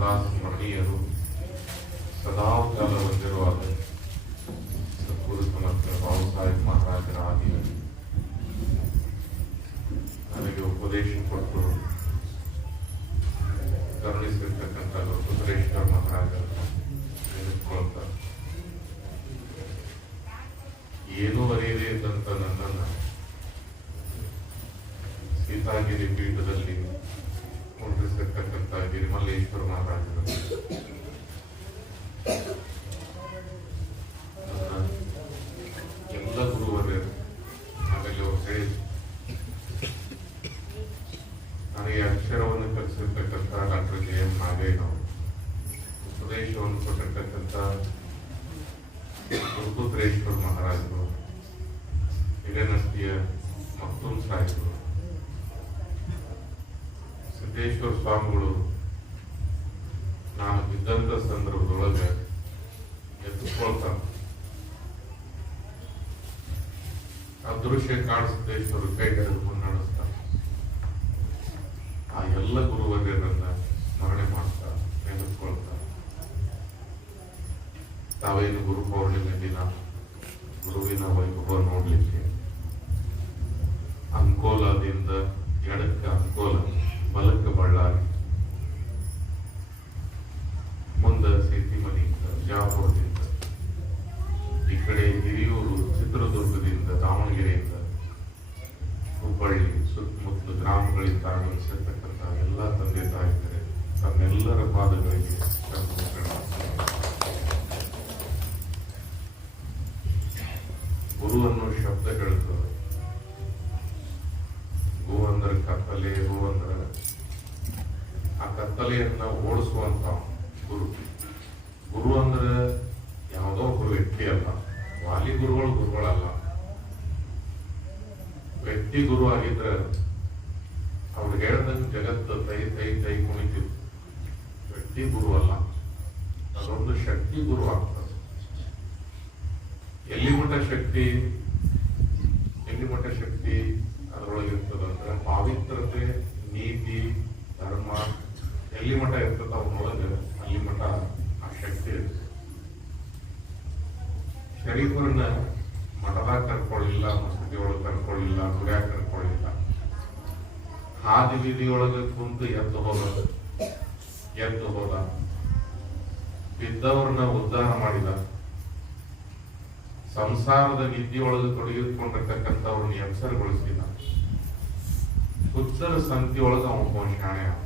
ಸದಾ ಸ್ಮರಣೀಯರು, ಸದಾಕಾಲ ಹೊಂದಿರುವಾಗ ಸದ್ಗುರು ಸಮರ್ಥ ಬಾಬು ಸಾಹೇಬ್ ಮಹಾರಾಜರ ಆದಿಯಲ್ಲಿ ನನಗೆ ಉಪದೇಶ ಕೊಟ್ಟು ಕರುಣಿಸಿರ್ತಕ್ಕಂಥ ರುದ್ರೇಶ್ವರ ಮಹಾರಾಜರನ್ನು ನೆನೆಸ್ಕೊಳ್ತಾರೆ. ಏನೂ ಅರಿಯದೇ ಇದ್ದಂಥ ನನ್ನನ್ನು ಸೀತಾಗಿರಿ ಪೀಠದಲ್ಲಿ ಕುಂಡ್ರಿಸಿರ್ತಕ್ಕಂಥ ಗಿರಿಮಲ್ಲೇಶ್ವರ ಮಹಾರಾಜರು ನನ್ನ ಎಲ್ಲ ಗುರುವರ್ಯರು ಆಮೇಲೆ ಅವರು ಹೇಳಿ ನನಗೆ ಅಕ್ಷರವನ್ನು ಕಲಿಸಿರ್ತಕ್ಕಂಥ ಡಾಕ್ಟರ್ J.M. ನಾಗೇನವರು, ಉಪದೇಶವನ್ನು ಕೊಟ್ಟಿರ್ತಕ್ಕಂಥ ರುದ್ರೇಶ್ವರ ಮಹಾರಾಜರು, ಹಿರೇನಷ್ಟಿಯ ಮತ್ತೂಮ್ ಸಾಹೇಬರು, ಸಿದ್ದೇಶ್ವರ ಸ್ವಾಮಿಗಳು ನಾನು ಇದ್ದಂಥ ಸಂದರ್ಭದೊಳಗೆ ಎತ್ತಿಕೊಳ್ತಾರೆ. ಅದೃಶ್ಯ ಕಾಣಿಸಿದ್ದೇಶ್ವರ ಕೈಗಳು ಮುನ್ನಡೆಸ್ತಾರೆ. ಆ ಎಲ್ಲ ಗುರುವರ್ಯರನ್ನ ಸ್ಮರಣೆ ಮಾಡ್ತಾರೆ, ನೆನೆಸ್ಕೊಳ್ತಾರೆ. ತಾವೇನು ಗುರು ಪೌರ್ಣಿಮೆ ದಿನ ಗುರುವಿನ ವೈಭವ ನೋಡ್ಲಿಕ್ಕೆ ಅಂಕೋಲದಿಂದ ಎಡಕ್ಕೆ ಅಂಕೋಲ, ಬಲಕ್ಕೆ ಬಳ್ಳಾರಿ, ಮುಂದೆ ಸೇತಿಮನಿಯಿಂದ, ಬಿಜಾಪುರದಿಂದ, ಈ ಕಡೆ ಹಿರಿಯೂರು, ಚಿತ್ರದುರ್ಗದಿಂದ, ದಾವಣಗೆರೆಯಿಂದ, ಹುಬ್ಬಳ್ಳಿ ಸುತ್ತಮುತ್ತಲ ಗ್ರಾಮಗಳಿಂದ ಆಗಮಿಸಿರ್ತಕ್ಕಂಥ ಎಲ್ಲ ತಂದೆ ತಾಯಿದರೆ ತಮ್ಮೆಲ್ಲರ ಪಾದಗಳಿಗೆ ಗುರು ಅನ್ನೋ ಶಬ್ದ ಹೇಳ್ತದೆ. ಗೋ ಅಂದ್ರೆ ಕತ್ತಲೆ, ಗೋ ಅಂದ್ರೆ ಆ ಕತ್ತಲೆಯನ್ನ ಓಡಿಸುವಂತ ಗುರು. ಗುರು ಅಂದ್ರೆ ಯಾವುದೋ ಒಬ್ಬರು ವ್ಯಕ್ತಿ ಅಲ್ಲ, ವಾಲಿ ಗುರುಗಳಲ್ಲ. ವ್ಯಕ್ತಿ ಗುರು ಆಗಿದ್ರೆ ಅವ್ರು ಹೇಳ್ದಂಗೆ ಜಗತ್ತು ತೈ ಕುಣಿತಿತ್ತು. ವ್ಯಕ್ತಿ ಗುರು ಅಲ್ಲ, ಅದೊಂದು ಶಕ್ತಿ ಗುರು ಆಗ್ತದೆ. ಎಲ್ಲಿ ಮಟ್ಟ ಶಕ್ತಿ ಅದರೊಳಗೆ ಇರ್ತದಂದ್ರೆ ಪಾವಿತ್ರತೆ, ನೀತಿ, ಧರ್ಮ ಎಲ್ಲಿ ಮಠ ಇರ್ತದ ಅವನೊಳಗೆ ಅಲ್ಲಿ ಮಠ ಆ ಶಕ್ತಿ ಇರ್ತದೆ. ಶರೀಫರನ್ನ ಮಠದಾಗ ಕರ್ಕೊಳ್ಳಿಲ್ಲ, ಮಸೂದಿ ಒಳಗೆ ಕರ್ಕೊಳ್ಳಿಲ್ಲ, ಗುಡಿಯಾಗ ಕರ್ಕೊಳ್ಳಿಲ್ಲ. ಹಾದಿ ಬೀದಿಯೊಳಗೆ ಕುಂತು ಎದ್ದು ಹೋದ, ಬಿದ್ದವ್ರನ್ನ ಉದ್ಧಾರ ಮಾಡಿದ. ಸಂಸಾರದ ವಿದ್ಯೆಯೊಳಗೆ ತೊಡಗಿಕೊಂಡಿರ್ತಕ್ಕಂಥವ್ರನ್ನ ಎಚ್ಚರಗೊಳಿಸಿದ. ಹುಚ್ಚರ ಸಂತಿ ಒಳಗೆ ಅವನ ಶಾಣೆ ಆದ.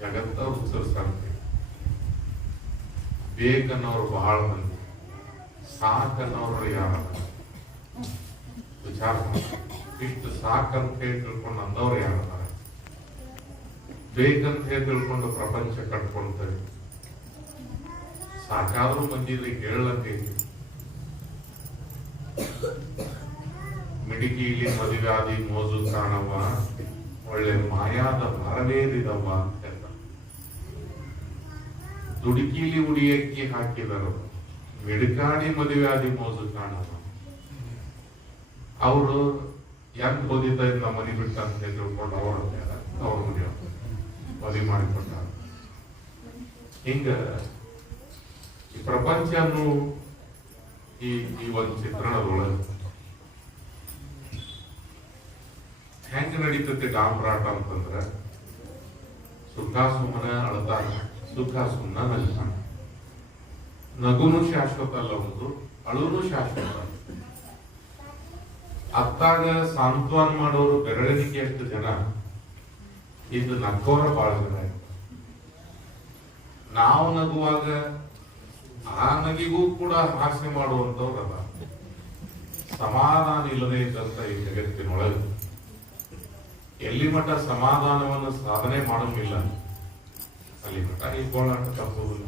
ಜಗತ್ತ ಹುಚ್ಚರ ಸಂತಿ. ಬೇಕನ್ನೋರು ಬಹಳ ಮಂದಿ, ಸಾಕನ್ನೋರು ಯಾರ ವಿಚಾರ ಇಷ್ಟು ಸಾಕಂತ ಹೇಳಿ ತಿಳ್ಕೊಂಡು ಅಂದವ್ರು ಯಾರದಾರ? ಬೇಕಂತ ಹೇಳಿ ತಿಳ್ಕೊಂಡು ಪ್ರಪಂಚ ಕಟ್ಕೊಳ್ತೇವೆ. ಸಾಕಾದ್ರೂ ಮಂದಿದ್ರೆ ಹೇಳಂತೈತಿ. ಮಿಡಿಕಿಲಿ ಮದುವೆ ಮೋಜು ಕಾಣವ, ಒಳ್ಳೆ ಮಾಯಾದ ಮರವೇರಿದವ ಅಂತ. ದುಡುಕಿಲಿ ಉಡಿಯಕ್ಕಿ ಹಾಕಿದರು, ಮಿಡುಕಾಡಿ ಮದುವೆ ಮೋಜು ಕಾಣವ. ಅವರು ಯಾಕೆ ಓದಿದ್ದ ನಮ್ಮ ಮನೆ ಬಿಟ್ಟ ಅಂತ ತಿಳ್ಕೊಂಡು ಅವ್ರ ಮದುವೆ ಮಾಡಿಕೊಟ್ಟಾರ. ಹಿಂಗ ಈ ಪ್ರಪಂಚನು ಈ ಒಂದು ಚಿತ್ರಣದೊಳಗೆ ಹೆಂಗ ನಡೀತೈತೆ ಡಾಂಬರಾಟ ಅಂತಂದ್ರೆ, ಸುಖ ಸುಮ್ಮನೆ ಅಳ್ತಾನ, ಸುಖ ಸುಮ್ಮನೆ ನಗ್ತಾನ. ನಗುನು ಶಾಶ್ವತ ಅಲ್ಲ, ಒಂದು ಅಳುನು ಶಾಶ್ವತ. ಅತ್ತಾಗ ಸಾಂತ್ವನ ಮಾಡೋರು ಬೆರಳಿಗೆ ಎಷ್ಟು ಜನ, ಇದು ನಕ್ಕೋರ ಬಹಳ ಜನ. ನಾವು ನಗುವಾಗ ಆ ನಗಿಗೂ ಕೂಡ ಹಾಸ್ಯ ಮಾಡುವಂತವ್ರಲ್ಲ. ಸಮಾಧಾನ ಇಲ್ಲದೆ ಇದ್ದಂತ ಈ ಜಗತ್ತಿನೊಳಗೆ ಎಲ್ಲಿ ಮಠ ಸಮಾಧಾನವನ್ನು ಸಾಧನೆ ಮಾಡಂಗಿಲ್ಲ, ಅಲ್ಲಿ ಮಠ ಈ ಗೋಳಾಟ ತಪ್ಪುವುದಿಲ್ಲ.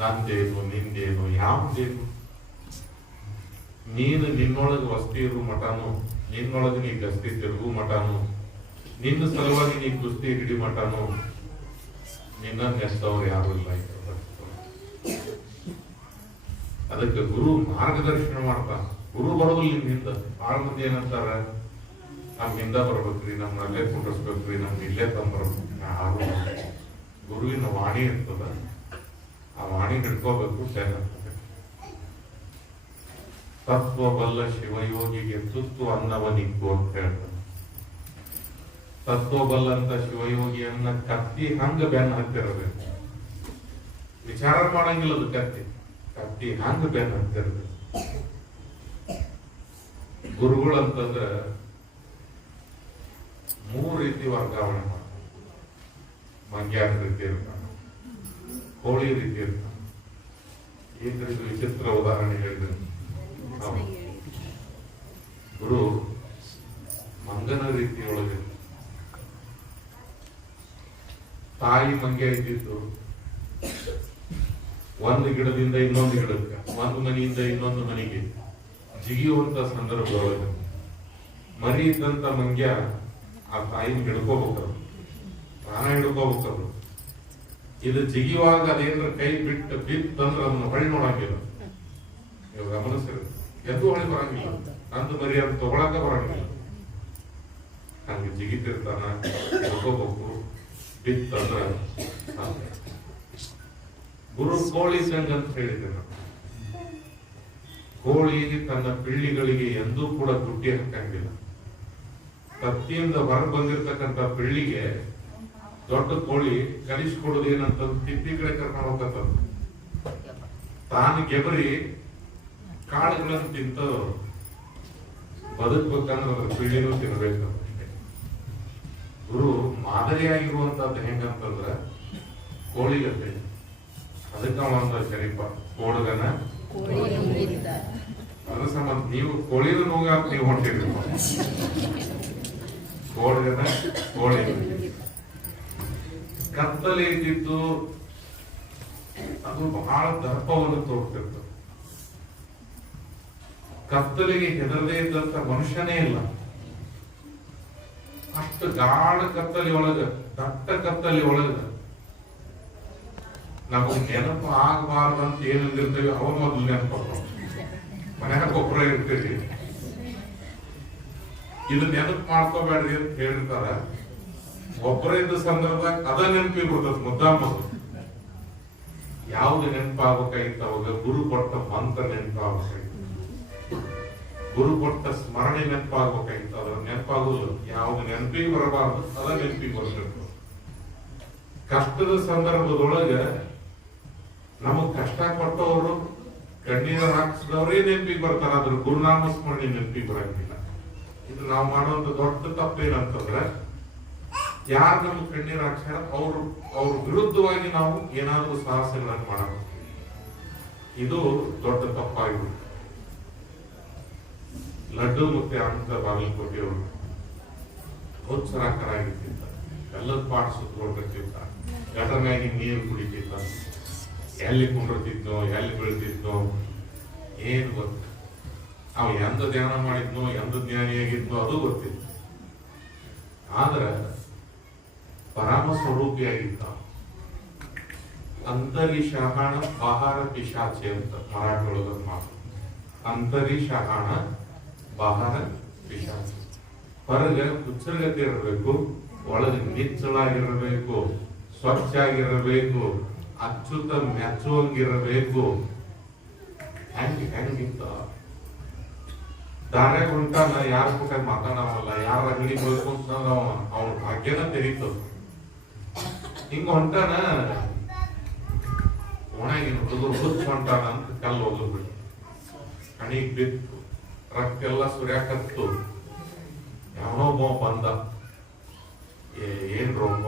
ನಂದೇನು, ನಿಂದೇನು, ಯಾವ್ದೇನು? ನೀನು ನಿನ್ನೊಳಗೆ ವಸ್ತಿ ಇರು ಮಠನು, ನಿನ್ನೊಳಗೆ ನೀ ಗಸ್ತಿ ತಿರುಗು ಮಠನು, ನಿನ್ನ ಸಲುವಾಗಿ ನೀ ಕುಸ್ತಿ ಹಿಡಿ ಮಠನು, ನಿನ್ನ ನೆಸ್ತವ್ರು ಯಾರು ಇಲ್ಲ. ಅದಕ್ಕೆ ಗುರು ಮಾರ್ಗದರ್ಶನ ಮಾಡ್ತಾನ. ಗುರು ಬರೋದಿಲ್ಲ ನಿಮ್ ಹಿಂದ. ಬಹಳ ಮಂದಿ ಏನಂತಾರ, ನಮ್ ಹಿಂದ ಬರ್ಬೇಕ್ರಿ, ನಮ್ಮನ್ನ ಅಲ್ಲೇ ಕುಂಡ್ರಸ್ಬೇಕ್ರಿ, ನಮ್ಗೆ ಇಲ್ಲೇ ತಂದ್ಬರ್ಬೇಕು. ಯಾರು ಗುರುವಿನ ವಾಣಿ ಇರ್ತದ, ಆ ವಾಣಿ ಹಿಡ್ಕೋಬೇಕು. ತತ್ವ ಬಲ್ಲ ಶಿವಯೋಗಿಗೆ ತುತ್ತು ಅನ್ನವನಿಕ್ಕು ಅಂತ ಹೇಳ್ತಾರೆ. ತತ್ವ ಬಲ್ಲಂತ ಶಿವಯೋಗಿಯನ್ನ ಕತ್ತಿ ಹಂಗ ಬೆನ್ನ ಹತ್ತಿರಬೇಕು. ವಿಚಾರ ಮಾಡಂಗಿಲ್ಲ ಅದು ಕತ್ತಿ ಹಂಗ ಬೆನ್ನ ಹತ್ತಿರಬೇಕು. ಗುರುಗಳು ಅಂತಂದ್ರ 3 ರೀತಿ ವರ್ಗಾವಣೆ ಮಾಡ್ತಾರೆ. ಮಂಗ್ಯಾನ ರೀತಿ ಇರ್ತಾನ, ಹೋಳಿ ರೀತಿ ಇರ್ತಾನ. ಈ ವಿಚಿತ್ರ ಉದಾಹರಣೆ ಹೇಳಿದ್ರೆ ಗುರು ಮಂಗನ ರೀತಿಯೊಳಗೆ ತಾಯಿ ಮಂಗ್ಯ ಇದ್ದಿದ್ದು ಒಂದು ಗಿಡದಿಂದ ಇನ್ನೊಂದು ಗಿಡಕ್ಕೆ, ಒಂದು ಮನೆಯಿಂದ ಇನ್ನೊಂದು ಮನೆಗೆ ಜಿಗಿಯುವಂತ ಸಂದರ್ಭದೊಳಗೆ ಮರಿ ಇದ್ದಂತ ಮಂಗ್ಯ ಆ ತಾಯಿನ ಹಿಡ್ಕೋಬೇಕದು, ಪ್ರಾಣ ಹಿಡ್ಕೋಬೇಕದು. ಇದು ಜಿಗಿಯುವಾಗ ಅದೇನ್ರ ಕೈ ಬಿತ್ತಂದ್ರೆ ಅದನ್ನ ಹೊಳಿ ನೋಡಂಗಿಲ್ಲ. ನೀವು ಗಮನಿಸಿರಿ, ಎದ್ದು ಹೊಳಿ ಬರಂಗಿಲ್ಲ, ನಂದು ಮರಿ ಅದು ತಗೊಳಕ ಬರಂಗಿಲ್ಲ. ಹಂಗೆ ಜಿಗಿತಿರ್ತಾನ, ಹಿಡ್ಕೋಬೇಕು. ಬಿತ್ತಂದ್ರ ಗುರು ಕೋಳಿ ಸಂಘ ಅಂತ ಹೇಳಿದೆ ನಾನು. ಕೋಳಿ ತನ್ನ ಪಿಳ್ಳಿಗಳಿಗೆ ಎಂದೂ ಕೂಡ ಗುಡ್ಡಿ ಹಾಕಂಗಿಲ್ಲ. ಕತ್ತಿಯಿಂದ ಹೊರ ಬಂದಿರ್ತಕ್ಕಂಥ ಪಿಳ್ಳಿಗೆ ದೊಡ್ಡ ಕೋಳಿ ಕಲಿಸ್ಕೊಡೋದು ಏನಂತ ತಿಪ್ಪಿ ಕಡೆ ಕರ್ಕೊಂಡು ಹೋಗ್ತದ. ತಾನು ಗೆಬರಿ ಕಾಳುಗಳನ್ನು ತಿಂತ ಬದುಕ್ಬೇಕಂದ್ರೆ ಅದ್ರ ಪಿಳ್ಳಿನೂ ತಿನ್ಬೇಕು. ಗುರು ಮಾದರಿಯಾಗಿರುವಂತದ್ದು ಹೆಂಗಂತಂದ್ರ ಕೋಳಿಗತ್ತೆ. ಅದಕ್ಕ ಒಂದು ಶರೀಫ ಕೋಡಗನ ಅದ್ರ ಸಂಬಂಧ ನೀವು ಕೋಳಿನ ನೋಗಾಕ ನೀವು ಹೊಂಟಿರಿ. ಕೋಡಗನ ಕೋಳಿ ಕತ್ತಲೆ ಇದ್ದಿದ್ದು ಅದು ಬಹಳ ದರ್ಪವನ್ನು ತೋರ್ತಿರ್ತದೆ. ಕತ್ತಲಿಗೆ ಹೆದರದೇ ಇದ್ದಂತ ಮನುಷ್ಯನೇ ಇಲ್ಲ. ಅಷ್ಟು ಗಾಢ ಕತ್ತಲಿ ಒಳಗ, ದಟ್ಟ ಕತ್ತಲಿ ಒಳಗ ನಮಗೆ ನೆನಪು ಆಗಬಾರ್ದಂತ ಏನಿರ್ತೇವೆ ಅವ ಮೊದಲು ನೆನಪು. ಮನ್ಯಾಗ ಒಬ್ಬರ ಇರ್ತೀವಿ, ಇದು ನೆನಪು ಮಾಡ್ಕೋಬೇಡ್ರಿ ಅಂತ ಹೇಳಿರ್ತಾರ. ಒಬ್ಬರ ಇದ್ದ ಸಂದರ್ಭದಾಗ ಅದ ನೆನಪಿಗೆ ಬರ್ತದ ಮುದ್ದಾಮ. ಯಾವ್ದು ನೆನಪಾಗಬೇಕಾಗಿತ್ತು ಅವಾಗ? ಗುರು ಕೊಟ್ಟ ಮಂತ್ರ ನೆನಪಾಗಬೇಕಾಗಿತ್ತು, ಗುರು ಕೊಟ್ಟ ಸ್ಮರಣೆ ನೆನಪಾಗಬೇಕಾಗಿತ್ತು. ಅದ್ರ ನೆನಪಾಗುವುದು ಯಾವ್ದು ನೆನಪಿಗೆ ಬರಬಾರ್ದು ಅದ ನೆನಪಿಗೆ ಬರಬೇಕು. ಕಷ್ಟದ ಸಂದರ್ಭದೊಳಗ ನಮಗ್ ಕಷ್ಟ ಕೊಟ್ಟವರು, ಕಣ್ಣೀರ ಹಾಕಿಸಿದವರೇ ನೆನಪಿಗೆ ಬರ್ತಾರ. ಅದ್ರ ಗುರುನಾಮ ಸ್ಮರಣೆ ನೆನಪಿಗೆ ಬರಂಗಿಲ್ಲ. ಇದು ನಾವು ಮಾಡುವಂತ ದೊಡ್ಡ ತಪ್ಪೇನಂತಂದ್ರೆ, ಯಾರು ನಮ್ಗೆ ಕಣ್ಣೀರ್ ಹಾಕ್ಸಾರ ಅವ್ರ ವಿರುದ್ಧವಾಗಿ ನಾವು ಏನಾದ್ರೂ ಸಾಹಸಗಳನ್ನು ಮಾಡಬೇಕು. ಇದು ದೊಡ್ಡ ತಪ್ಪಾಗಿಬಿಡುತ್ತೆ. ಲಡ್ಡು ಮತ್ತೆ ಅಂತ ಬಾಗಲಕೋಟೆಯವರು ಉತ್ಸರಾಕರಾಗಿರ್ತಿದ್ದ, ಎಲ್ಲದ ಪಾಠ ಸುತ್ತಕೊಂಡಿರ್ತಿದ್ದ, ಗಟರ್ನಾಗಿ ನೀರು ಕುಡಿತಿದ್ದ, ಎಲ್ಲಿ ಕುಂಡಿರ್ತಿದ್ನೋ ಎಲ್ಲಿ ಬೀಳ್ತಿದ್ನೋ ಏನು ಗೊತ್ತ. ಅವ ಎಂದ ಧ್ಯಾನ ಮಾಡಿದ್ನೋ ಎಂದ ಜ್ಞಾನಿಯಾಗಿದ್ನೋ ಅದು ಗೊತ್ತಿತ್ತು. ಆದ್ರ ಪರಮ ಸ್ವರೂಪಿಯಾಗಿದ್ದ. ಅಂತರಿ ಶಹಾಣ ಬಾಹಾರ ಪಿಶಾಚೆ ಅಂತ ಮರಾಠಿ ಒಳಗ ಮಾತು. ಅಂತರಿ ಶಹಾಣ ಬಾಹಾರ ಪಿಶಾಚೆ. ಹೊರಗೆ ಹುಚ್ಚರಗತಿ ಇರಬೇಕು, ಒಳಗೆ ನಿಚ್ಚಳಾಗಿರಬೇಕು, ಸ್ವಚ್ಛ ಆಗಿರಬೇಕು, ಅಚ್ಚುತ ಮೆಚ್ಚುವಂಗಿರಬೇಕು. ಹೆಂಗಿತ್ತ ದಾರ್ಯಾಗ ಹೊಂಟಾನ, ಯಾರ ಕೂಟ ಮಾತಾಡವಲ್ಲ, ಯಾರ ಅಂಗಡಿ ಹೋಗ್ಕೊಂತಂದ್ರ ಅವನ ಭಾಗ್ಯನ ತೆರೀತದ. ಹಿಂಗ ಹೊಂಟಾನ, ಒಣಗಿನ ಹುಡುಗರು ಹುಚ್ಚ ಹೊಂಟಾನ ಅಂತ ಕಲ್ಲು ಹೋಗ್ಬಿಟ್ಟು ಕಣಿಗ್ ಬಿತ್ತು, ರಕ್ಕೆಲ್ಲ ಸುರ್ಯಾಕತ್ತು. ಯಾವನೊಬ್ಬ ಬಂದ, ಏನ್ ರೋಗ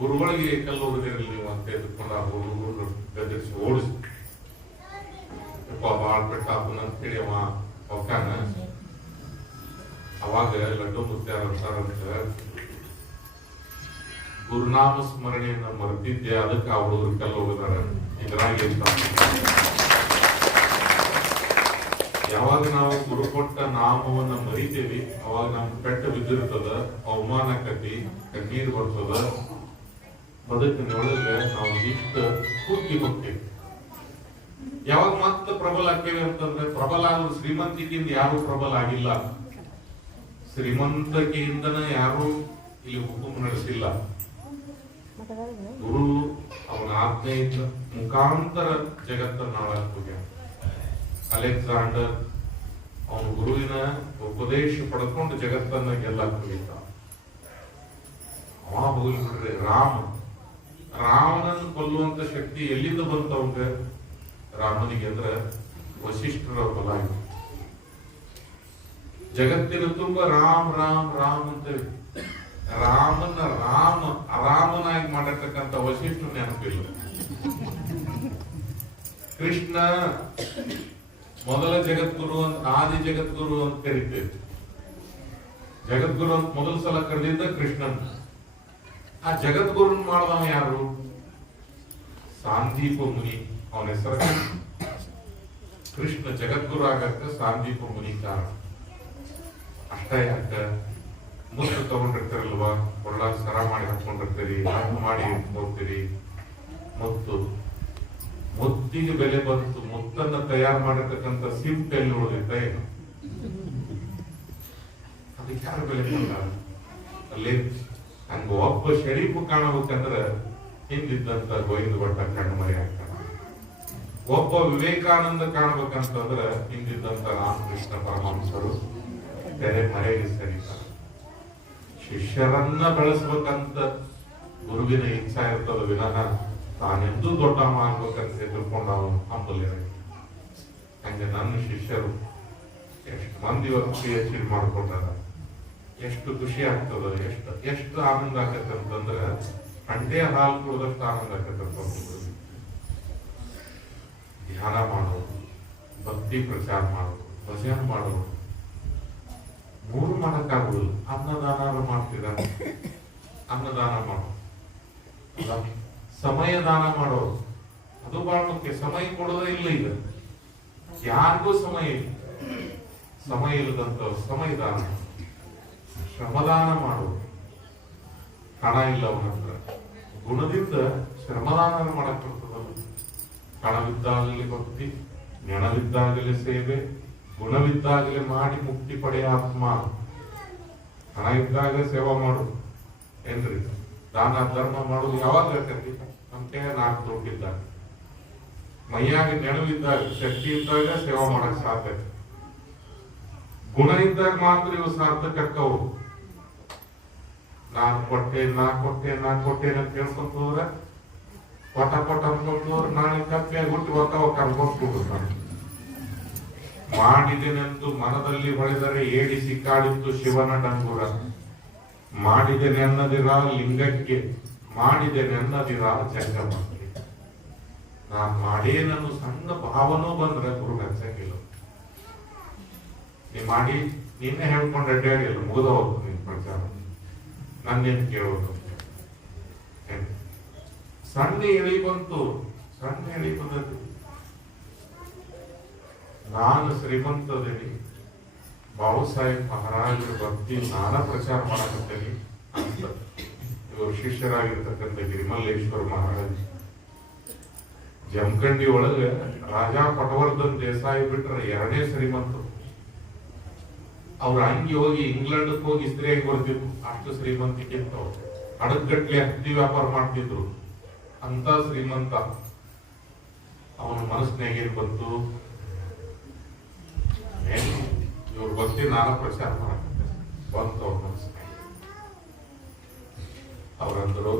ಗುರುಗಳಿಗೆ ಕಲ್ಲು ಹೋಗದಿರಲಿ ನೀವು ಅಂತ ಎದ್ಕೊಂಡು ಆ ಹುಡುಗರು ಗದರಿಸಿ ಓಡಿಸಿ ಬಾಳ್ ಪೆಟ್ಟಾಪನ ಅಂತ ಹೇಳಿ ಅವ ಹೊಕ್ಕಾನ. ಅವಾಗ ಲಡ್ಡು ಮುತ್ಯಾರಂತ ಗುರುನಾಮ ಸ್ಮರಣೆಯನ್ನ ಮರೆತಿದ್ದೆ, ಅದಕ್ಕೆ ಆ ಹುಡುಗರು ಕಲ್ಲು ಹೋಗಿದಾರ. ಇದ್ರಾಗ ಯಾವಾಗ ನಾವು ಗುರು ಕೊಟ್ಟ ನಾಮವನ್ನ ಮರಿತೇವಿ ಅವಾಗ ನಮ್ಗೆ ಪೆಟ್ಟ ಬಿದ್ದಿರ್ತದ, ಅವಮಾನಕತಿ, ಕಣ್ಣೀರು ಬರ್ತದ. ಬದುಕಿನೊಳಗೆ ನಾವು ಇಷ್ಟ ಕೂತಿ ಹೋಗ್ತೇವೆ. ಯಾವಾಗ ಮತ್ತೆ ಪ್ರಬಲ ಆಗ್ತೇವೆ ಅಂತಂದ್ರೆ, ಪ್ರಬಲ ಆದ್ರೂ ಶ್ರೀಮಂತಿಕೆಯಿಂದ ಯಾರು ಪ್ರಬಲ ಆಗಿಲ್ಲ. ಶ್ರೀಮಂತಿಕೆಯಿಂದನ ಯಾರು ಇಲ್ಲಿ ಹುಕುಂ ನಡೆಸಿಲ್ಲ. ಗುರು ಅವನ ಆಜ್ಞೆಯಿಂದ ಮುಖಾಂತರ ಜಗತ್ತನ್ನು ಆಳಕ್ಕೆ ಹೋಗ್ಯಾನ. ಅಲೆಕ್ಸಾಂಡರ್ ಅವನ ಗುರುವಿನ ಉಪದೇಶ ಪಡ್ಕೊಂಡು ಜಗತ್ತನ್ನ ಗೆಲ್ಲಕ್ಕೆ ಹೋಗಿದ್ದ. ಅವ ಹೋಗಿ ಬಿಡ್ರಿ ರಾಮನನ್ನು ಕೊಲ್ಲುವಂತ ಶಕ್ತಿ ಎಲ್ಲಿಂದ ಬಂತ ಅವಂಗ? ರಾಮನಿಗೆ ಅಂದ್ರ ವಶಿಷ್ಠರ ಬಲ ಆಯ್ತು. ಜಗತ್ತಿನ ತುಂಬ ರಾಮ್ ರಾಮ್ ರಾಮ್ ಅಂತೇಳಿ ರಾಮನ ಅರಾಮನಾಗಿ ಮಾಡಿರ್ತಕ್ಕಂಥ ವಶಿಷ್ಠ ನೆನಪಿಲ್ಲ. ಕೃಷ್ಣ ಮೊದಲ ಜಗದ್ಗುರು ಅಂತ, ಆದಿ ಜಗದ್ಗುರು ಅಂತ ಕರಿತೇವೆ. ಜಗದ್ಗುರು ಅಂತ ಮೊದಲ ಸಲ ಕರೆದಿದ್ದ ಕೃಷ್ಣನ್. ಆ ಜಗದ್ಗುರುನ್ ಮಾಡಿದವ ಯಾರು? ಸಾಂದೀಪ ಮುನಿ. ಅವನ ಹೆಸರು ಕೃಷ್ಣ ಜಗದ್ಗುರು ಆಗಕ್ಕ ಸಾಂದೀಪ ಮುನಿ ಕಾರಣ. ಅಷ್ಟೇ ಯಾಕ ಮುತ್ತು ತಗೊಂಡಿರ್ತಾರಲ್ವಾ, ಒಳ್ಳಾಗ ಸರ ಮಾಡಿ ಹಾಕೊಂಡಿರ್ತೀರಿ, ಹಣ್ಣು ಮಾಡಿ ಹೋಗ್ತೀರಿ. ಮುತ್ತಿಗೆ ಬೆಲೆ ಬಂತು. ಮುತ್ತನ್ನ ತಯಾರು ಮಾಡಿರ್ತಕ್ಕಂಥ ಸಿಂಪ್ ಎಲ್ಲಿ ಉಳಿದಿತ್ತ ಏನು? ಅದಕ್ಕೆ ಯಾರು ಬೆಲೆ ಕೊಟ್ಟ? ಅಲ್ಲಿ ಹಂಗ ಒಬ್ಬ ಶರೀಫ್ ಕಾಣಬೇಕಂದ್ರ ಹಿಂದಿದ್ದಂತ ಗೋವಿಂದ ಭಟ್ಟ ಕಣ್ಣು ಮರಿ ಹಾಕ್ತಾನ. ಒಬ್ಬ ವಿವೇಕಾನಂದ ಕಾಣಬೇಕಂತಂದ್ರ ಹಿಂದಿದ್ದಂತ ರಾಮಕೃಷ್ಣ ಪರಮಹಂಸರು ತೆರೆ ಮರೆಗೆ ಸರಿತಾರೆ. ಶಿಷ್ಯರನ್ನ ಬೆಳೆಸ್ಬೇಕಂತ ಗುರುವಿನ ಇಚ್ಛಾ ಇರ್ತದ ವಿನಃ ತಾನೆಂದೂ ದೊಡ್ಡ ಮಾಡ್ಬೇಕಂತ ತಿಳ್ಕೊಂಡು ಅವನು ಹಂಬಲಿರ. ಹಂಗೆ ನನ್ನ ಶಿಷ್ಯರು ಎಷ್ಟು ಮಂದಿ PhD ಮಾಡ್ಕೊಂಡಾರ. ಎಷ್ಟು ಖುಷಿ ಆಗ್ತದ, ಎಷ್ಟು ಆನಂದ ಆಗತ್ತೆ ಅಂತಂದ್ರ ಅಂಟೆ ಹಾಲು ಕುಡಿದಷ್ಟು ಆನಂದ ಆಗತ್ತೆ. ಧ್ಯಾನ ಮಾಡೋದು, ಭಕ್ತಿ ಪ್ರಚಾರ ಮಾಡೋದು, ಭಜನೆ ಮಾಡೋದು, ಮೂರು ಮಾಡಕ್ಕಾಗುದಿಲ್ಲ. ಅನ್ನದಾನ ಮಾಡ್ತಿದ, ಅನ್ನದಾನ ಮಾಡೋದು, ಸಮಯ ದಾನ ಮಾಡೋದು, ಅದು ಬಹಳ ಮುಖ್ಯ. ಸಮಯ ಕೊಡೋದೇ ಇಲ್ಲ ಈಗ ಯಾರಿಗೂ ಸಮಯ ಇಲ್ಲ. ಸಮಯ ಇಲ್ಲದಂತ ಸಮಯ ದಾನ, ಶ್ರಮದಾನ ಮಾಡೋದು. ಹಣ ಇಲ್ಲ ಅವನ ಹತ್ರ, ಗುಣದಿಂದ ಶ್ರಮದಾನ ಮಾಡಕ್ ಬರ್ತದಲ್ಲ. ಹಣವಿದ್ದಾಗಲೇ ಭಕ್ತಿ, ಜ್ಞಾನವಿದ್ದಾಗಲೇ ಸೇವೆ, ಗುಣವಿದ್ದಾಗಲೇ ಮಾಡಿ ಮುಕ್ತಿ ಪಡೆಯ ಆತ್ಮ. ಹಣ ಇದ್ದಾಗ ಸೇವಾ ಮಾಡೋದು ಏನ್ರಿ? ದಾನ ಧರ್ಮ ಮಾಡೋದು ಯಾವಾಗ ಆಕತಿ? ನಮ್ ಕೈ 4 ದುಡ್ಡಿದ್ದಾಗ, ಮೈಯಾಗ ನೆನವಿದ್ದಾಗ, ಶಕ್ತಿ ಇದ್ದಾಗ ಸೇವಾ ಮಾಡಕ್ ಸಾಧ್ಯ. ಗುಣ ಇದ್ದಾಗ ಮಾತ್ರ ಇವು ಸಾರ್ಥಕ ಅಕ್ಕವು. ನಾನ್ ಕೊಟ್ಟೆ ಅಂತ ಕೇಳ್ಕೊಂತ ಹೋದ್ರ, ಪಟ ಅನ್ಕೊಂಡ್ರೆ ನಾಳೆ ಕಪ್ಪಿಯಾಗಿ ಹುಟ್ಟಿ ಹೋಗ್ತಾವ ಕರ್ಕೊಂಡ್ಬಿಡ್ತಾನೆ. ಮಾಡಿದೆನೆಂದು ಮನದಲ್ಲಿ ಹೊಳೆದರೆ ಏಡಿಸಿ ಕಾಡಿತ್ತು ಶಿವನ ಡಂಗುರ. ಮಾಡಿದೆನೆನ್ನದಿರ ಲಿಂಗಕ್ಕೆ, ಮಾಡಿದೆನೆನ್ನದಿರ ಜಂಗಮಕ್ಕೆ. ನಾನ್ ಮಾಡೇ ನನ್ನ ಸಣ್ಣ ಭಾವನೂ ಬಂದ್ರೆ ಗುರು ಮೆಚ್ಚಂಗಿಲ್ಲ. ನೀ ಮಾಡಿ ನಿನ್ನೆ ಹೇಳ್ಕೊಂಡ ಅಡ್ಡಾಡಿಲ್ಲ, ಮುಗಿದ ಹೋಗ್ತು ನಿನ್ ಪ್ರಚಾರ, ನನ್ನೇನ್ ಕೇಳೋದು? ಸಣ್ಣ ಎಳಿ ಬಂತು, ಸಣ್ಣ ಎಳಿ ಬಂದದ್ದು. ನಾನು ಶ್ರೀಮಂತದೇನಿ, ಬಾಬು ಸಾಹೇಬ್ ಮಹಾರಾಜರ ಭಕ್ತಿ ನಾನಾ ಪ್ರಚಾರ ಮಾಡಕತ್ತೇನಿ ಅಂತ ಇವರು ಶಿಷ್ಯರಾಗಿರ್ತಕ್ಕಂಥ ಗಿರಿಮಲ್ಲೇಶ್ವರ ಮಹಾರಾಜ್ ಜಮಖಂಡಿ ಒಳಗೆ ರಾಜಾ ಪಟವರ್ಧನ್ ದೇಸಾಯಿ ಬಿಟ್ರೆ 2ನೇ ಶ್ರೀಮಂತರು. ಅವ್ರ ಅಂಗಿ ಹೋಗಿ ಇಂಗ್ಲೆಂಡ್ ಹೋಗಿ ಇಸ್ತ್ರಿ ಆಗಿ ಬರ್ತಿದ್ರು, ಅಷ್ಟು ಶ್ರೀಮಂತಿಕೆ ಇತ್ತು. ಅಡಗಟ್ಲೆ ಹತ್ತಿ ವ್ಯಾಪಾರ ಮಾಡ್ತಿದ್ರು, ಅಂತ ಶ್ರೀಮಂತ. ಅವನ ಮನಸ್ಸಿನಾಗ ಏನ್ ಬಂತು? ಇವ್ರ ಭಕ್ತಿ ನಾನಾ ಪ್ರಚಾರ ಮಾಡಕತ್ತೆ ಬಂತು ಅವ್ರ ಮನಸ್ಸಿನಾಗ. ಅವ್ರಂದ್ರು,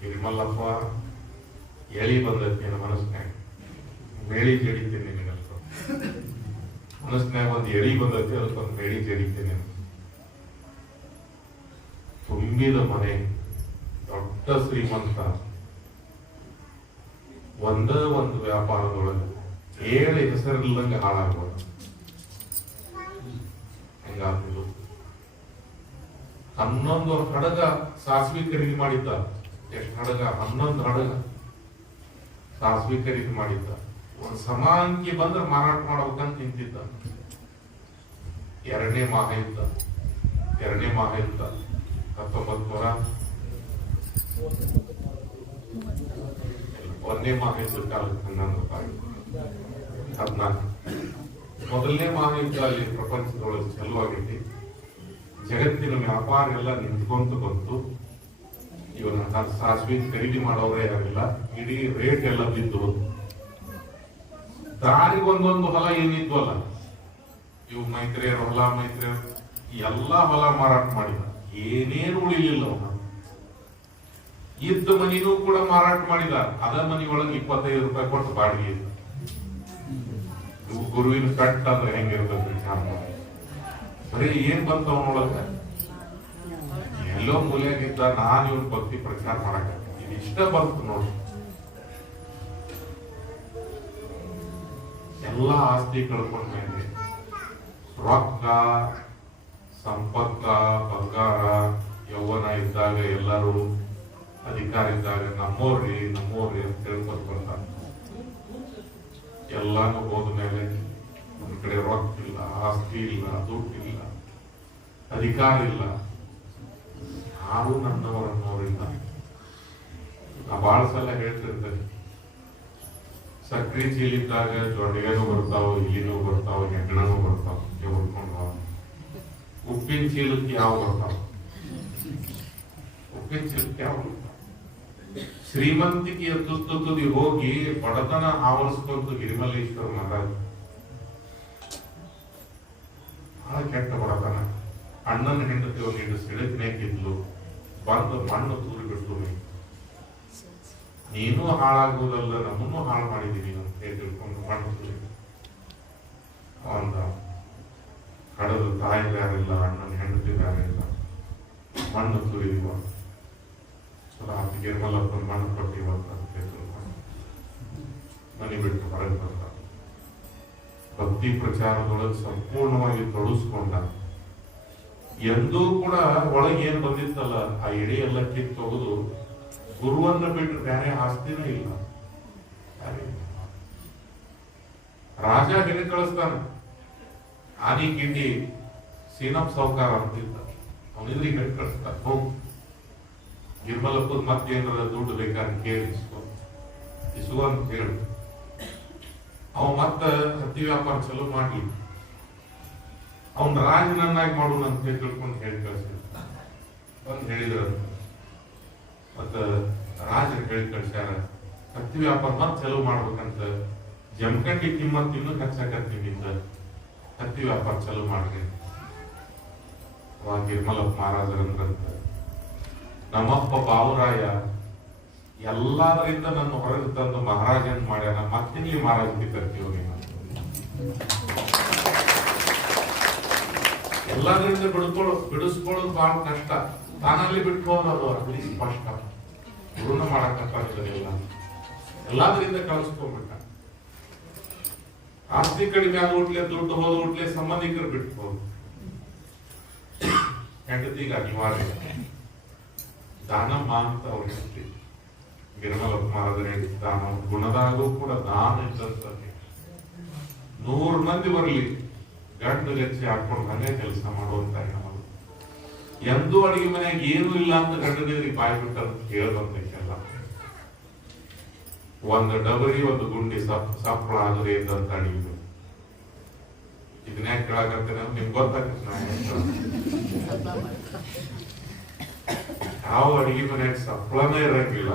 ಗಿರಿಮಲ್ಲಪ್ಪ ಎಳಿ ಬಂದೈತಿ ನನ್ನ ಮನಸ್ಸಿನಾಗ, ಮೇಳಿ ಜಡಿತೀನಿ ನಿನಗಂತ. ಮನಸ್ಸಿನಾಗ ಒಂದು ಎಳಿ ಬಂದೈತಿ, ಅದಕ್ಕೊಂದು ಮೇಳಿ ಜಡಿತೀನಿ. ತುಂಬಿದ ಮನೆ, ದೊಡ್ಡ ಶ್ರೀಮಂತ, ಒಂದು ವ್ಯಾಪಾರದೊಳಗೆ 7 ಹೆಸರಿಲ್ಲಂಗೆ ಹಾಳಾಗ್ಬೋದು. ಹೆಂಗಾಗ್ಬೋದು? 11 ಹಡಗ ಸಾಸಿವೆ ಖರೀದಿ ಮಾಡಿದ್ದ. ಎಷ್ಟು ಹಡಗ? 11 ಹಡಗ ಸಾಸಿವೆ ಖರೀದಿ ಮಾಡಿದ್ದ. ಒಂದು ಸಮಾಂಕಿ ಬಂದ್ರೆ ಮಾರಾಟ ಮಾಡ್ಬೇಕಂತ ನಿಂತಿದ್ದ. 2ನೇ ಮಹಾಯುದ್ಧ 1901ನೇ ಮಹಾಯುದ್ಧ ಕಾಲಕ್ಕೆ 14 ಮೊದಲನೇ ಮಹಾಯುದ್ಧ ಅಲ್ಲಿ ಪ್ರಪಂಚದೊಳಗೆ ಚಾಲುವಾಗೈತಿ. ಜಗತ್ತಿನ ವ್ಯಾಪಾರ ಎಲ್ಲ ನಿಂತ್ಕೊಂತ ಬಂತು. ಇವನ ಸಾಸಿವೆ ಖರೀದಿ ಮಾಡೋರೇ ಯಾರಿಲ್ಲ, ಇಡೀ ರೇಟ್ ಎಲ್ಲ ಬಿದ್ದು ದಾರಿಗೊಂದೊಂದು ಹೊಲ ಏನಿದ್ವಲ್ಲ, ಇವು ಮೈತ್ರಿಯರ ಹೊಲ, ಮೈತ್ರಿಯರು ಎಲ್ಲಾ ಹೊಲ ಮಾರಾಟ ಮಾಡಿದ, ಏನೇನು ಉಳಿಲಿಲ್ಲ ಅವನ. ಇದ್ದ ಮನಿನೂ ಕೂಡ ಮಾರಾಟ ಮಾಡಿದ, ಅದ ಮನಿ ಒಳಗೆ 25 ರೂಪಾಯಿ ಕೊಟ್ಟು ಬಾಡಿಗೆ ಇದ್ದ. ಗುರುವಿನ ಕಟ್ ಅಂದ್ರೆ ಹೆಂಗಿರ್ಬೇಕು ವಿಚಾರ ಮಾಡಿ. ಬರೀ ಏನ್ ಬಂತ ಅವನೊಳಗ, ಎಲ್ಲೋ ಮೂಲೆಯಾಗಿದ್ದ ನಾನು ಇವ್ನ ಭಕ್ತಿ ಪ್ರಚಾರ ಮಾಡಕ ಇದು ಇಷ್ಟ ಬಂತು ನೋಡಿ. ಎಲ್ಲಾ ಆಸ್ತಿ ಕಳ್ಕೊಂಡ್ಮೇಲೆ ರೊಕ್ಕ, ಸಂಪತ್ತ, ಬಂಗಾರ, ಯೌವನ ಇದ್ದಾಗ ಎಲ್ಲರೂ ಅಧಿಕಾರ ಇದ್ದಾಗ ನಮ್ಮೋರ್ರಿ ಅಂತ ಹೇಳ್ಕೊತ ಬರ್ತಾರೆ. ಎಲ್ಲಾನು ಹೋದ್ಮೇಲೆ ಒಂದ್ ಕಡೆ ರೊಕ್ಕ ಇಲ್ಲ, ಆಸ್ತಿ ಇಲ್ಲ, ದುಡ್ಡು ಇಲ್ಲ, ಅಧಿಕಾರ ಇಲ್ಲ, ಯಾರು ನನ್ನವರನ್ನೋರಿಲ್ಲ. ನಾ ಬಹಳ ಸಲ ಹೇಳ್ತಿರ್ತೇನೆ, ಸಕ್ರಿ ಚೀಲಿದ್ದಾಗ ಜೊಂಡಿಗೆನೂ ಬರ್ತಾವ, ಇಲ್ಲಿನೂ ಬರ್ತಾವ, ಹೆಗ್ಣನೂ ಬರ್ತಾವ, ಹುಡ್ಕೊಂಡಾವ. ಉಪ್ಪಿನ ಚೀಲಕ್ಕೆ ಯಾವ ಬರ್ತಾವ? ಉಪ್ಪಿನ ಚೀಲಕ್ಕೆ ಯಾವ ಬರ್ತಾವ? ಶ್ರೀಮಂತಿಕೆಯ ತುದಿ ಹೋಗಿ ಬಡತನ ಆವರಿಸ್ಕೊಂಡು ಗಿರಿಮಲ್ಲೇಶ್ವರ ಮಹಾರಾಜ ಬಹಳ ಕೆಟ್ಟ ಬಡತನ. ಅಣ್ಣನ ಹೆಂಡತಿ ಒಂದು ಸಿಡಕಿನೇಕಿದ್ಲು, ಬಂದು ಮಣ್ಣು ತೂರಿ ಬಿಟ್ಟು ನೀನು ಹಾಳಾಗುವುದಲ್ಲ ನಮ್ಮನ್ನು ಹಾಳು ಮಾಡಿದೀನಿ ಅಂತ ತಿಳ್ಕೊಂಡು ಮಣ್ಣು ತೂರಿ ಅವಂದ ಕಡದು ತಾಯಿ ಯಾರಿಲ್ಲ, ಅಣ್ಣನ ಹೆಂಡತಿ ಯಾರಿಲ್ಲ, ಮಣ್ಣು ತೂರಿದೀವ. ಗಿರ್ಮಲಪ್ಪ ಮಣ್ಣು ಕೊಟ್ಟಿವಂತ ಮನೆ ಬಿಟ್ಟು ಹೊರಗೆ ಬಂದ. ಭಕ್ತಿ ಪ್ರಚಾರದೊಳಗೆ ಸಂಪೂರ್ಣವಾಗಿ ತೊಡಗಿಸ್ಕೊಂಡ. ಎಂದೂ ಕೂಡ ಒಳಗೆ ಏನ್ ಬಂದಿತ್ತಲ್ಲ ಆ ಎಡೆ ಎಲ್ಲ ಕಿತ್ತು ತೆಗೆದು ಗುರುವನ್ನ ಬಿಟ್ಟು ಬೇರೆ ಆಸ್ತಿನೇ ಇಲ್ಲ. ರಾಜ ಹೆಣ್ಣು ಕಳಿಸ್ತಾನ, ಆನಿ ಗಿಂಡಿ ಸೀನಪ್ ಸಾವುಕಾರ ಅಂತಿದ್ದ, ಅವನಿದ್ರಿಗೆ ಹೆಣ್ಣು ಕಳಿಸ್ತಾನ. ಹೋಗ್ ಗಿರ್ಮಲಪ್ಪದ ಮತ್ತೇನಾರ ದುಡ್ಡು ಬೇಕಾದ್ರೆ ಕೇಳಿ ಇಸುವ ಅಂತ ಹೇಳಿ ಅವ ಮತ್ತ ಹತ್ತಿ ವ್ಯಾಪಾರ ಚಲೋ ಮಾಡ್ಲಿ, ಅವನ್ ರಾಜನನ್ನಾಗಿ ಮಾಡೋಣ ಅಂತ ತಿಳ್ಕೊಂಡು ಹೇಳಿ ಕಳ್ಸಿದ. ಬಂದು ಹೇಳಿದ್ರ ಮತ್ತ ರಾಜನ ಹೇಳಿ ಕಳ್ಸ್ಯಾರ, ಹತ್ತಿ ವ್ಯಾಪಾರ ಮತ್ ಚಲೋ ಮಾಡ್ಬೇಕಂತ ಜಮಖಂಡಿ ಕಿಮ್ಮತ್ ಇನ್ನೂ ಹೆಚ್ಚಾಕತ್ತೀನಿ, ಹತ್ತಿ ವ್ಯಾಪಾರ ಚಲೋ ಮಾಡ್ರಿ. ಅವಾಗ ಗಿರ್ಮಲಪ್ಪ ಮಹಾರಾಜರಂದ್ರಂತ, ನಮ್ಮಪ್ಪ ಬಾವುರಾಯ ಎಲ್ಲದರಿಂದ ನನ್ನ ಹೊರಗೆ ತಂದು ಮಹಾರಾಜನ್ ಮಾಡ್ಯಾನ, ಮತ್ತಿಲ್ಲಿ ಮಹಾರಾಜಕ್ಕೆ ತರ್ತೀವಿ. ಎಲ್ಲದರಿಂದ ಬಿಡಿಸ್ಕೊಳ್ಳೋದು ಬಹಳ ಕಷ್ಟ, ತಾನಲ್ಲಿ ಬಿಟ್ಕೊಳ್ಳೋದು ಅಲ್ಲಿ ಸ್ಪಷ್ಟ. ಗುರುನ ಮಾಡಕ್ಕಾಗಿಲ್ಲ, ಎಲ್ಲದರಿಂದ ಕಳಿಸ್ಕೊಂಡ್ಬಿಟ್ಟ. ಆಸ್ತಿ ಕಡಿಮೆ ಆಗೋಟ್ಲೆ, ದುಡ್ಡು ಹೋದ್ಬಿಟ್ಲೆ, ಸಂಬಂಧಿಕರು ಬಿಟ್ಬೋದು. ಹೆಂಡತಿಗೆ ಅನಿವಾರ್ಯ ದಾನಮ್ಮ ಅಂತ ಅವ್ರು ಹೇಳ್ತೀವಿ. ಗಿರಿಮಲಪ್ಪ ಮಹಾರಾಜರ ದಾನ ಗುಣದಾಗೂ ಕೂಡ ದಾನ ಇದ್ದಂತ 100 ಮಂದಿ ಬರಲಿ ಗಂಡು ಗಚ್ಚಿ ಹಾಕೊಂಡು ಮನೆ ಕೆಲಸ ಮಾಡುವಂತ ಹೆಣ್ಮಗಳು. ಎಂದೂ ಅಡಿಗೆ ಮನೆಯಾಗ ಏನೂ ಇಲ್ಲ ಅಂತ ಗಂಡನಿಗೆ ಬಾಯಿ ಬಿಟ್ಟಂತ ಕೇಳದಂತೆಲ್ಲ. ಒಂದು ಡಬರಿ ಒಂದು ಗುಂಡಿ ಸಪ್ಪಳ ಆದರೆ ಇದ್ದಂತ ಅಡಿಗೆ. ಇದನ್ನೇ ಕೇಳಾಕತ್ತೇನೆ, ನಿಮ್ಗೆ ಗೊತ್ತಾಗ್ತದೆ ಯಾವ ಅಡಿಗೆ ಮನೆಯಾಗ ಸಪ್ಪಳನೇ ಇರಂಗಿಲ್ಲ,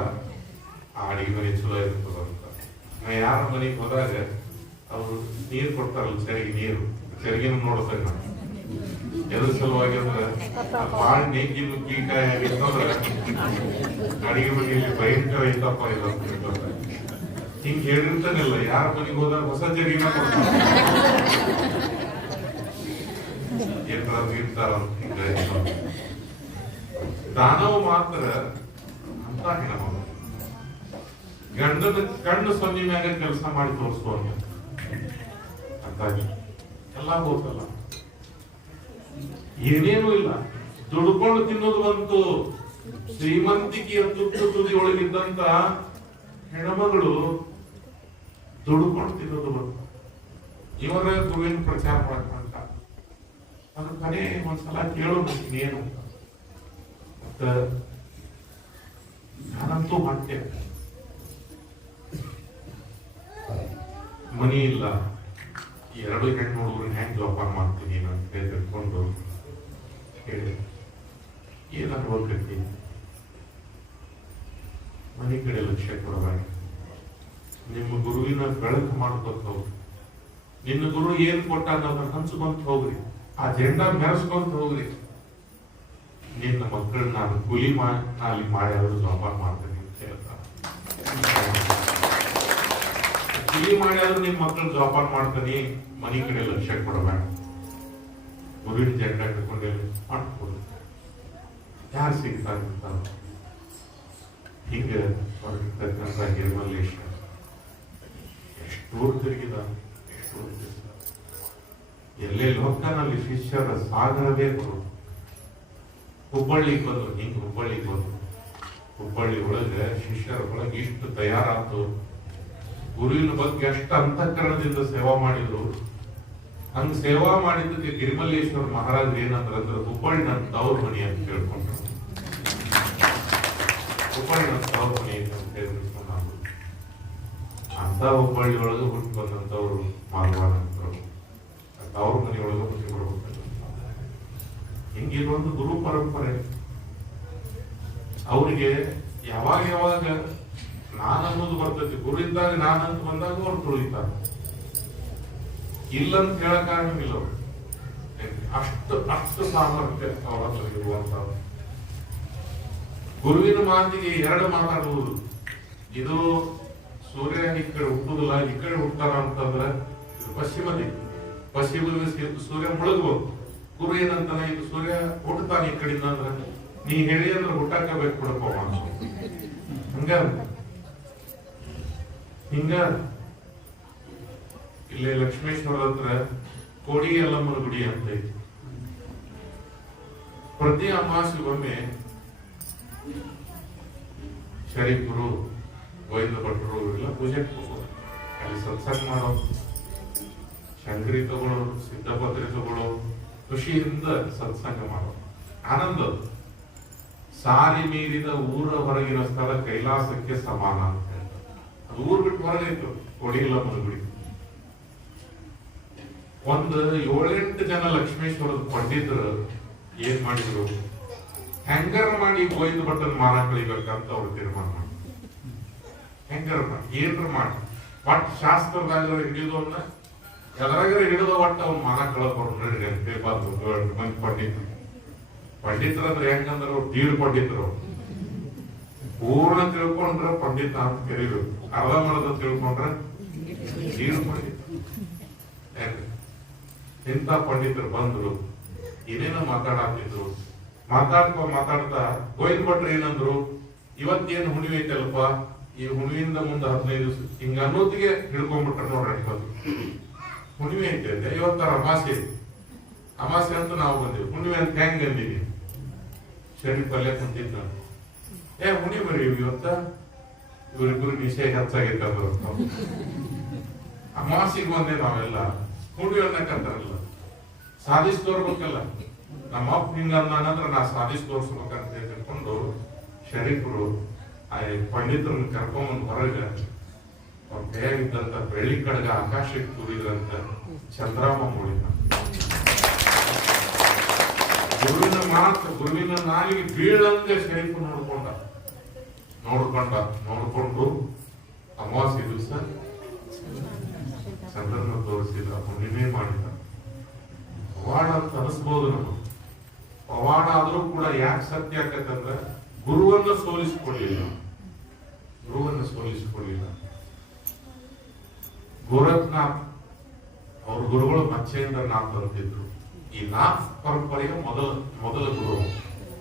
ಆ ಅಡಿಗೆ ಮನೆ ಚಲೋ ಇರ್ತದಂತ. ನಾ ಯಾರ ಮನೆಗೆ ಹೋದಾಗ ಅವ್ರು ನೀರು ಕೊಡ್ತಾರಲ್ಲ, ನೀರು ಚರಿಗಿನ ನೋಡ್ತೇನೆ ನಾನು. ಎದ್ರ ಸಲುವಾಗಿ ಅಂದ್ರೆ ಬಾಳ ನೇಗಿ ನುಗ್ಗಿಕಾಯಿ ಆಗಿತ್ತಂದ್ರೆ ಅಡಿಗೆ ಮನೆಯಲ್ಲಿ ಭಯಂಕರ ಐತಪ್ಪ ಇಲ್ಲ. ಹಿಂಗ್ ಹೇಳಿರ್ತಾನಿಲ್ಲ, ಯಾರ ಮನೆಗೆ ಹೋದಾಗ ಹೊಸ ಜರಿಗಿನ ಕೊಡ್ತಾರೆ, ಇರ್ತಾರ. ದಾನವು ಮಾತ್ರ ಅಂತ ಹೆಣ್ಮಗಳು ಗಂಡನ ಕಣ್ಣು ಸೊನ್ನೆ ಮ್ಯಾಗ ಕೆಲಸ ಮಾಡಿ ತೋರಿಸುವಂತ ಎಲ್ಲ ಹೋಗಲ್ಲ, ಏನೇನೂ ಇಲ್ಲ, ದುಡ್ಕೊಂಡು ತಿನ್ನೋದು ಬಂತು. ಶ್ರೀಮಂತಿಕೆಯ ತುದಿ ಒಳಗಿದ್ದಂತ ಹೆಣ್ಮಗಳು ದುಡ್ಕೊಂಡು ತಿನ್ನೋದು ಬಂತು. ಇವರ ಗುರುವಿನ ಪ್ರಚಾರ ಮಾಡಕ್ ಅದ್ರ ಕಡೆ ಒಂದ್ಸಲ ಕೇಳೋದು ಏನು ಮತ್ತ ನಾನಂತೂ ಮಾಡ್ತೇನೆ. ಮನಿ ಇಲ್ಲ, 2 ಹೆಣ್ಣು ಹುಡುಗರು ಹೆಂಗ್ ಜೋಪಾನ ಮಾಡ್ತೀನಿ ಅಂತ ತಿಳ್ಕೊಂಡು ಹೇಳಿ ಏನಾದ್ರು ಹೋಗ್ತಿ ಮನೆ ಕಡೆ ಲಕ್ಷ್ಯ ಕೊಡಬೇಡ. ನಿಮ್ಮ ಗುರುವಿನ ಬೆಳಕು ಮಾಡ್ಕೊತ ಹೋಗ್ರಿ. ನಿನ್ನ ಗುರು ಏನ್ ಕೊಟ್ಟ ಅನ್ನೋದನ್ನ ಹಂಚ್ಕೊಂತ ಹೋಗ್ರಿ. ಆ ಜೆಂಡಾ ಮೆರೆಸ್ಕೊಂತ ಹೋಗ್ರಿ. ನಿನ್ನ ಮಕ್ಕಳನ್ನ ನಾನು ಕೂಲಿ ಅಲ್ಲಿ ಮಾಡಿ ಅವರು ಜೋಪಾನ ಮಾಡ್ತೇನೆ ಅಂತ ಹೇಳ್ತಾರೆ. ಕೂಲಿ ಮಾಡಿ ಆದ್ರೂ ನಿಮ್ ಮಕ್ಕಳು ಜೋಪಾನ ಮಾಡ್ತಾನೆ. ಮನೆ ಕಡೆ ಲಕ್ಷ್ಯ ಕೊಡಬೇಡ. ಗುರುವಿನ ಜೆಂಡಾ ಇಟ್ಕೊಂಡೆ ಮಾಡ್ಕೊಡು. ಯಾರು ಸಿಗ್ತಾರೆ ಹಿಂಗೆ ಹೊರಗಿರ್ತಕ್ಕಂಥ ಗಿರಿಮಲ್ಲೇಶ್ವರ ಎಷ್ಟು ತಿರುಗಿದ, ಎಷ್ಟು ಎಲ್ಲೆಲ್ಲಿ ಹೋಗ್ತಾನಲ್ಲಿ ಶಿಷ್ಯರ ಸಾಗರದೇ ಗುರು. ಹುಬ್ಬಳ್ಳಿಗೆ ಬಂದ್ರು, ಹಿಂಗ್ ಹುಬ್ಬಳ್ಳಿಗೆ ಬಂದ್ರು. ಹುಬ್ಬಳ್ಳಿ ಒಳಗೆ ಶಿಷ್ಯರ ಒಳಗೆ ಇಷ್ಟು ತಯಾರಾತು. ಗುರುವಿನ ಬಗ್ಗೆ ಅಷ್ಟು ಅಂತಃಕರಣದಿಂದ ಸೇವಾ ಮಾಡಿದ್ರು. ಹಂಗ ಸೇವಾ ಮಾಡಿದ್ದಕ್ಕೆ ಗಿರಿಮಲ್ಲೇಶ್ವರ ಮಹಾರಾಜ್ ಏನಂದ್ರೆ ಹುಬ್ಬಳ್ಳಿ ನನ್ನ ತವ್ರ ಮನಿ ಅಂತ ಕೇಳ್ಕೊಂಡ್ರು. ಹುಬ್ಬಳ್ಳಿ ನನ್ನ ತವ್ರ ಮನಿ ಅಂತ ಹೇಳ್ಕೊಂಡು ಅಂತ ಹುಬ್ಬಳ್ಳಿ ಒಳಗೆ ಹುಟ್ಟು ಬಂದಂತವ್ರು ಮಾರ್ವಾಡ ಅಂತವ್ರು ತವ್ರ ಮನಿ ಒಳಗೆ ಹುಟ್ಟಿ ಬರ್ಬೇಕು. ಹಿಂಗಿರುವಂತ ಗುರು ಪರಂಪರೆ. ಅವರಿಗೆ ಯಾವಾಗ ಯಾವಾಗ ನಾನನ್ನೋದು ಬರ್ತೈತಿ, ಗುರು ಇದ್ದಾಗ ನಾನಂತ ಬಂದಾಗ ಅವ್ರು ತುಳಿತಾರೆ. ಇಲ್ಲಂತ ಹೇಳಕ್ ಆಗಂಗಿಲ್ಲ ಅವ್ರು. ಅಷ್ಟು ಸಾಮರ್ಥ್ಯ ಅವರ ಹತ್ರ ಇರುವಂತವ್ರು. ಗುರುವಿನ ಮಾತಿಗೆ ಎರಡು ಮಾತಾಡುವುದು. ಇದು ಸೂರ್ಯ ಈ ಕಡೆ ಹುಟ್ಟುದಿಲ್ಲ, ಈ ಕಡೆ ಹುಟ್ಟಾರ ಅಂತಂದ್ರೆ ಇದು ಪಶ್ಚಿಮ ದಿಕ್ಕು. ಪಶ್ಚಿಮ ಸೂರ್ಯ ಮುಳುಗಬಹುದು. ಗುರು ಏನಂತಾನೆ, ಇದು ಸೂರ್ಯ ಹುಟ್ಟತಾನೆ ಈ ಕಡೆಯಿಂದ ಅಂದ್ರೆ ನೀ ಹೇಳಿ ಅಂದ್ರೆ ಹುಟ್ಟಾಕ ಬೇಕು ಬಿಡಪ್ಪ ಹಂಗ ಹಿಂಗ. ಇಲ್ಲೇ ಲಕ್ಷ್ಮೇಶ್ವರದ ಹತ್ರ ಕೋಡಿ ಯಲ್ಲಮ್ಮನ ಗುಡಿ ಅಂತ ಐತಿ. ಪ್ರತಿ ಅಮಾವಾಸ್ಯೆಗೊಮ್ಮೆ ಶರೀಫರು, ಗೋವಿಂದ ಭಟ್ರು ಎಲ್ಲ ಪೂಜೆ ಅಲ್ಲಿ ಸತ್ಸಂಗ ಮಾಡೋ, ಶಂಕರಿ ತಗೊಳ್ಳೋ, ಸಿದ್ಧಪತ್ರಿ ತಗೊಳ್ಳೋ, ಖುಷಿಯಿಂದ ಸತ್ಸಂಗ ಮಾಡೋ ಆನಂದ. ಸಾರಿ ಮೀರಿದ ಊರ ಹೊರಗಿನ ಸ್ಥಳ ಕೈಲಾಸಕ್ಕೆ ಸಮಾನ ಅಂತ ಹೇಳ್ತಾರೆ. ಅದು ಊರ್ ಬಿಟ್ಟು ಹೊರಗಿತ್ತು ಕೋಡಿಯಲ್ಲಮ್ಮನ ಗುಡಿ. ಒಂದು 7-8 ಜನ ಲಕ್ಷ್ಮೇಶ್ವರದ ಪಂಡಿತರು ಏನ್ ಮಾಡಿದ್ರು, ಹೆಂಗರ್ ಮಾಡಿ ಗೋವಿಂದ ಭಟ್ಟನ ಮಾನ ಕಳಿಬೇಕಂತ ಅವ್ರು ತೀರ್ಮಾನ ಮಾಡಿ, ಹೆಂಗರ್ ಮಾಡಿ ಏನ್ರ ಮಾಡಿ ಒಟ್ಟು ಶಾಸ್ತ್ರದಾಗ ಹಿಡಿಯೋದನ್ನ ಎದ್ರಾಗರ ಹಿಡಿದ ಒಟ್ಟು ಅವ್ನ ಮಾನ ಕಳ್ಕೊಂಡ್ರಿ ಅಂತ ಬಂದು ಮಂದಿ ಪಂಡಿತರು. ಪಂಡಿತರಂದ್ರೆ ಹೆಂಗಂದ್ರ ಅವ್ರು ತೀರ್ ಪಂಡಿತರು. ಪೂರ್ಣ ತಿಳ್ಕೊಂಡ್ರ ಪಂಡಿತ ಅಂತ ಕರೀಬೇಕು, ಅರ್ಧ ಮರ್ಧ ತಿಳ್ಕೊಂಡ್ರ ತೀರ್ ಪಂಡಿತ. ಇಂಥ ಪಂಡಿತರು ಬಂದ್ರು, ಏನೇನೋ ಮಾತಾಡತ್ತಿದ್ರು. ಮಾತಾಡ್ತಾ ಗೋವಿಂದ ಭಟ್ರು ಏನಂದ್ರು, ಇವತ್ತೇನು ಹುಣಿವೆ ಐತಲ್ಪ, ಈ ಹುಣಿವಿಂದ ಮುಂದೆ 15 ದಿವಸ ಹಿಂಗ ಅನ್ನೋದಿಗೆ ಹಿಡ್ಕೊಂಡ್ಬಿಟ್ರ ನೋಡ್ರಿ. ಹುಣಿವೆ ಐತೆ ಅಂತೆ, ಇವತ್ತರ ಅಮಾಸೆ. ಅಮಾಸೆ ಅಂತ ನಾವು ಬಂದಿವಿ, ಹುಣಿವೆ ಅಂತ ಹೆಂಗ್ ಅಂದಿವಿ. ಶರೀರ ಪಲ್ಯ ಕುಂತಿದ್ದ, ಹುಣಿ ಬರೀ ಇವತ್ತ ಇವ್ರಿಬ್ರು ನಿಷೇಧ ಹೆಚ್ಚಾಗೈತೆ ಅಂದ್ರು. ಅಮಾಸಿಗೆ ಬಂದೆ ನಾವೆಲ್ಲ ಹುಣಿವೆ ಅನ್ನಕಂತಾರಲ್ಲ, ಸಾಧಿಸಿ ತೋರ್ಬೇಕಲ್ಲ. ನಮ್ಮ ಅಪ್ಪ ಹಿಂಗ ಅನ್ನಂದ್ರ ನಾ ಸಾಧಿಸಿ ತೋರ್ಸ್ಬೇಕಂತ ತಿಳ್ಕೊಂಡು ಶರೀಫರು ಆ ಪಂಡಿತರನ್ನ ಕರ್ಕೊಂಬಂದ್ ಹೊರಗೆ ಅವ್ರ ಕೈಯಾಗಿದ್ದಂತ ಬೆಳ್ಳಿ ಕಡಗ ಆಕಾಶಕ್ಕೆ ತೂರಿದ್ರಂತ ಚಂದ್ರಾಮ ಮೂಡಿದ. ಗುರುವಿನ ಮಾತು, ಗುರುವಿನ ನಾಲಿಗೆ ಬೀಳಂತೆ ಶರೀಫ್ ನೋಡ್ಕೊಂಡು ಅಮಾವಾಸ್ಯೆ ದಿವಸ ಚಂದ್ರನ ತೋರಿಸಿದ, ಹುಣ್ಣಿಮೆ ಮಾಡಿದ. ಪವಾಡ ಅಂತ ಅನಿಸ್ಬೋದು ನಮಗೆ. ಪವಾಡ ಆದ್ರೂ ಕೂಡ ಯಾಕೆ ಸತ್ಯ ಆಕತ್ತಂದ್ರೆ ಗುರುವನ್ನ ಸೋಲಿಸಿಕೊಳ್ಳಿಲ್ಲ. ಗೋರಖ್ನಾಥ್ ಅವ್ರ ಗುರುಗಳು ಮಚ್ಚೇಂದ್ರನಾಥ್ ಅಂತಿದ್ರು. ಈ ನಾಥ್ ಪರಂಪರೆಯ ಮೊದಲ ಗುರು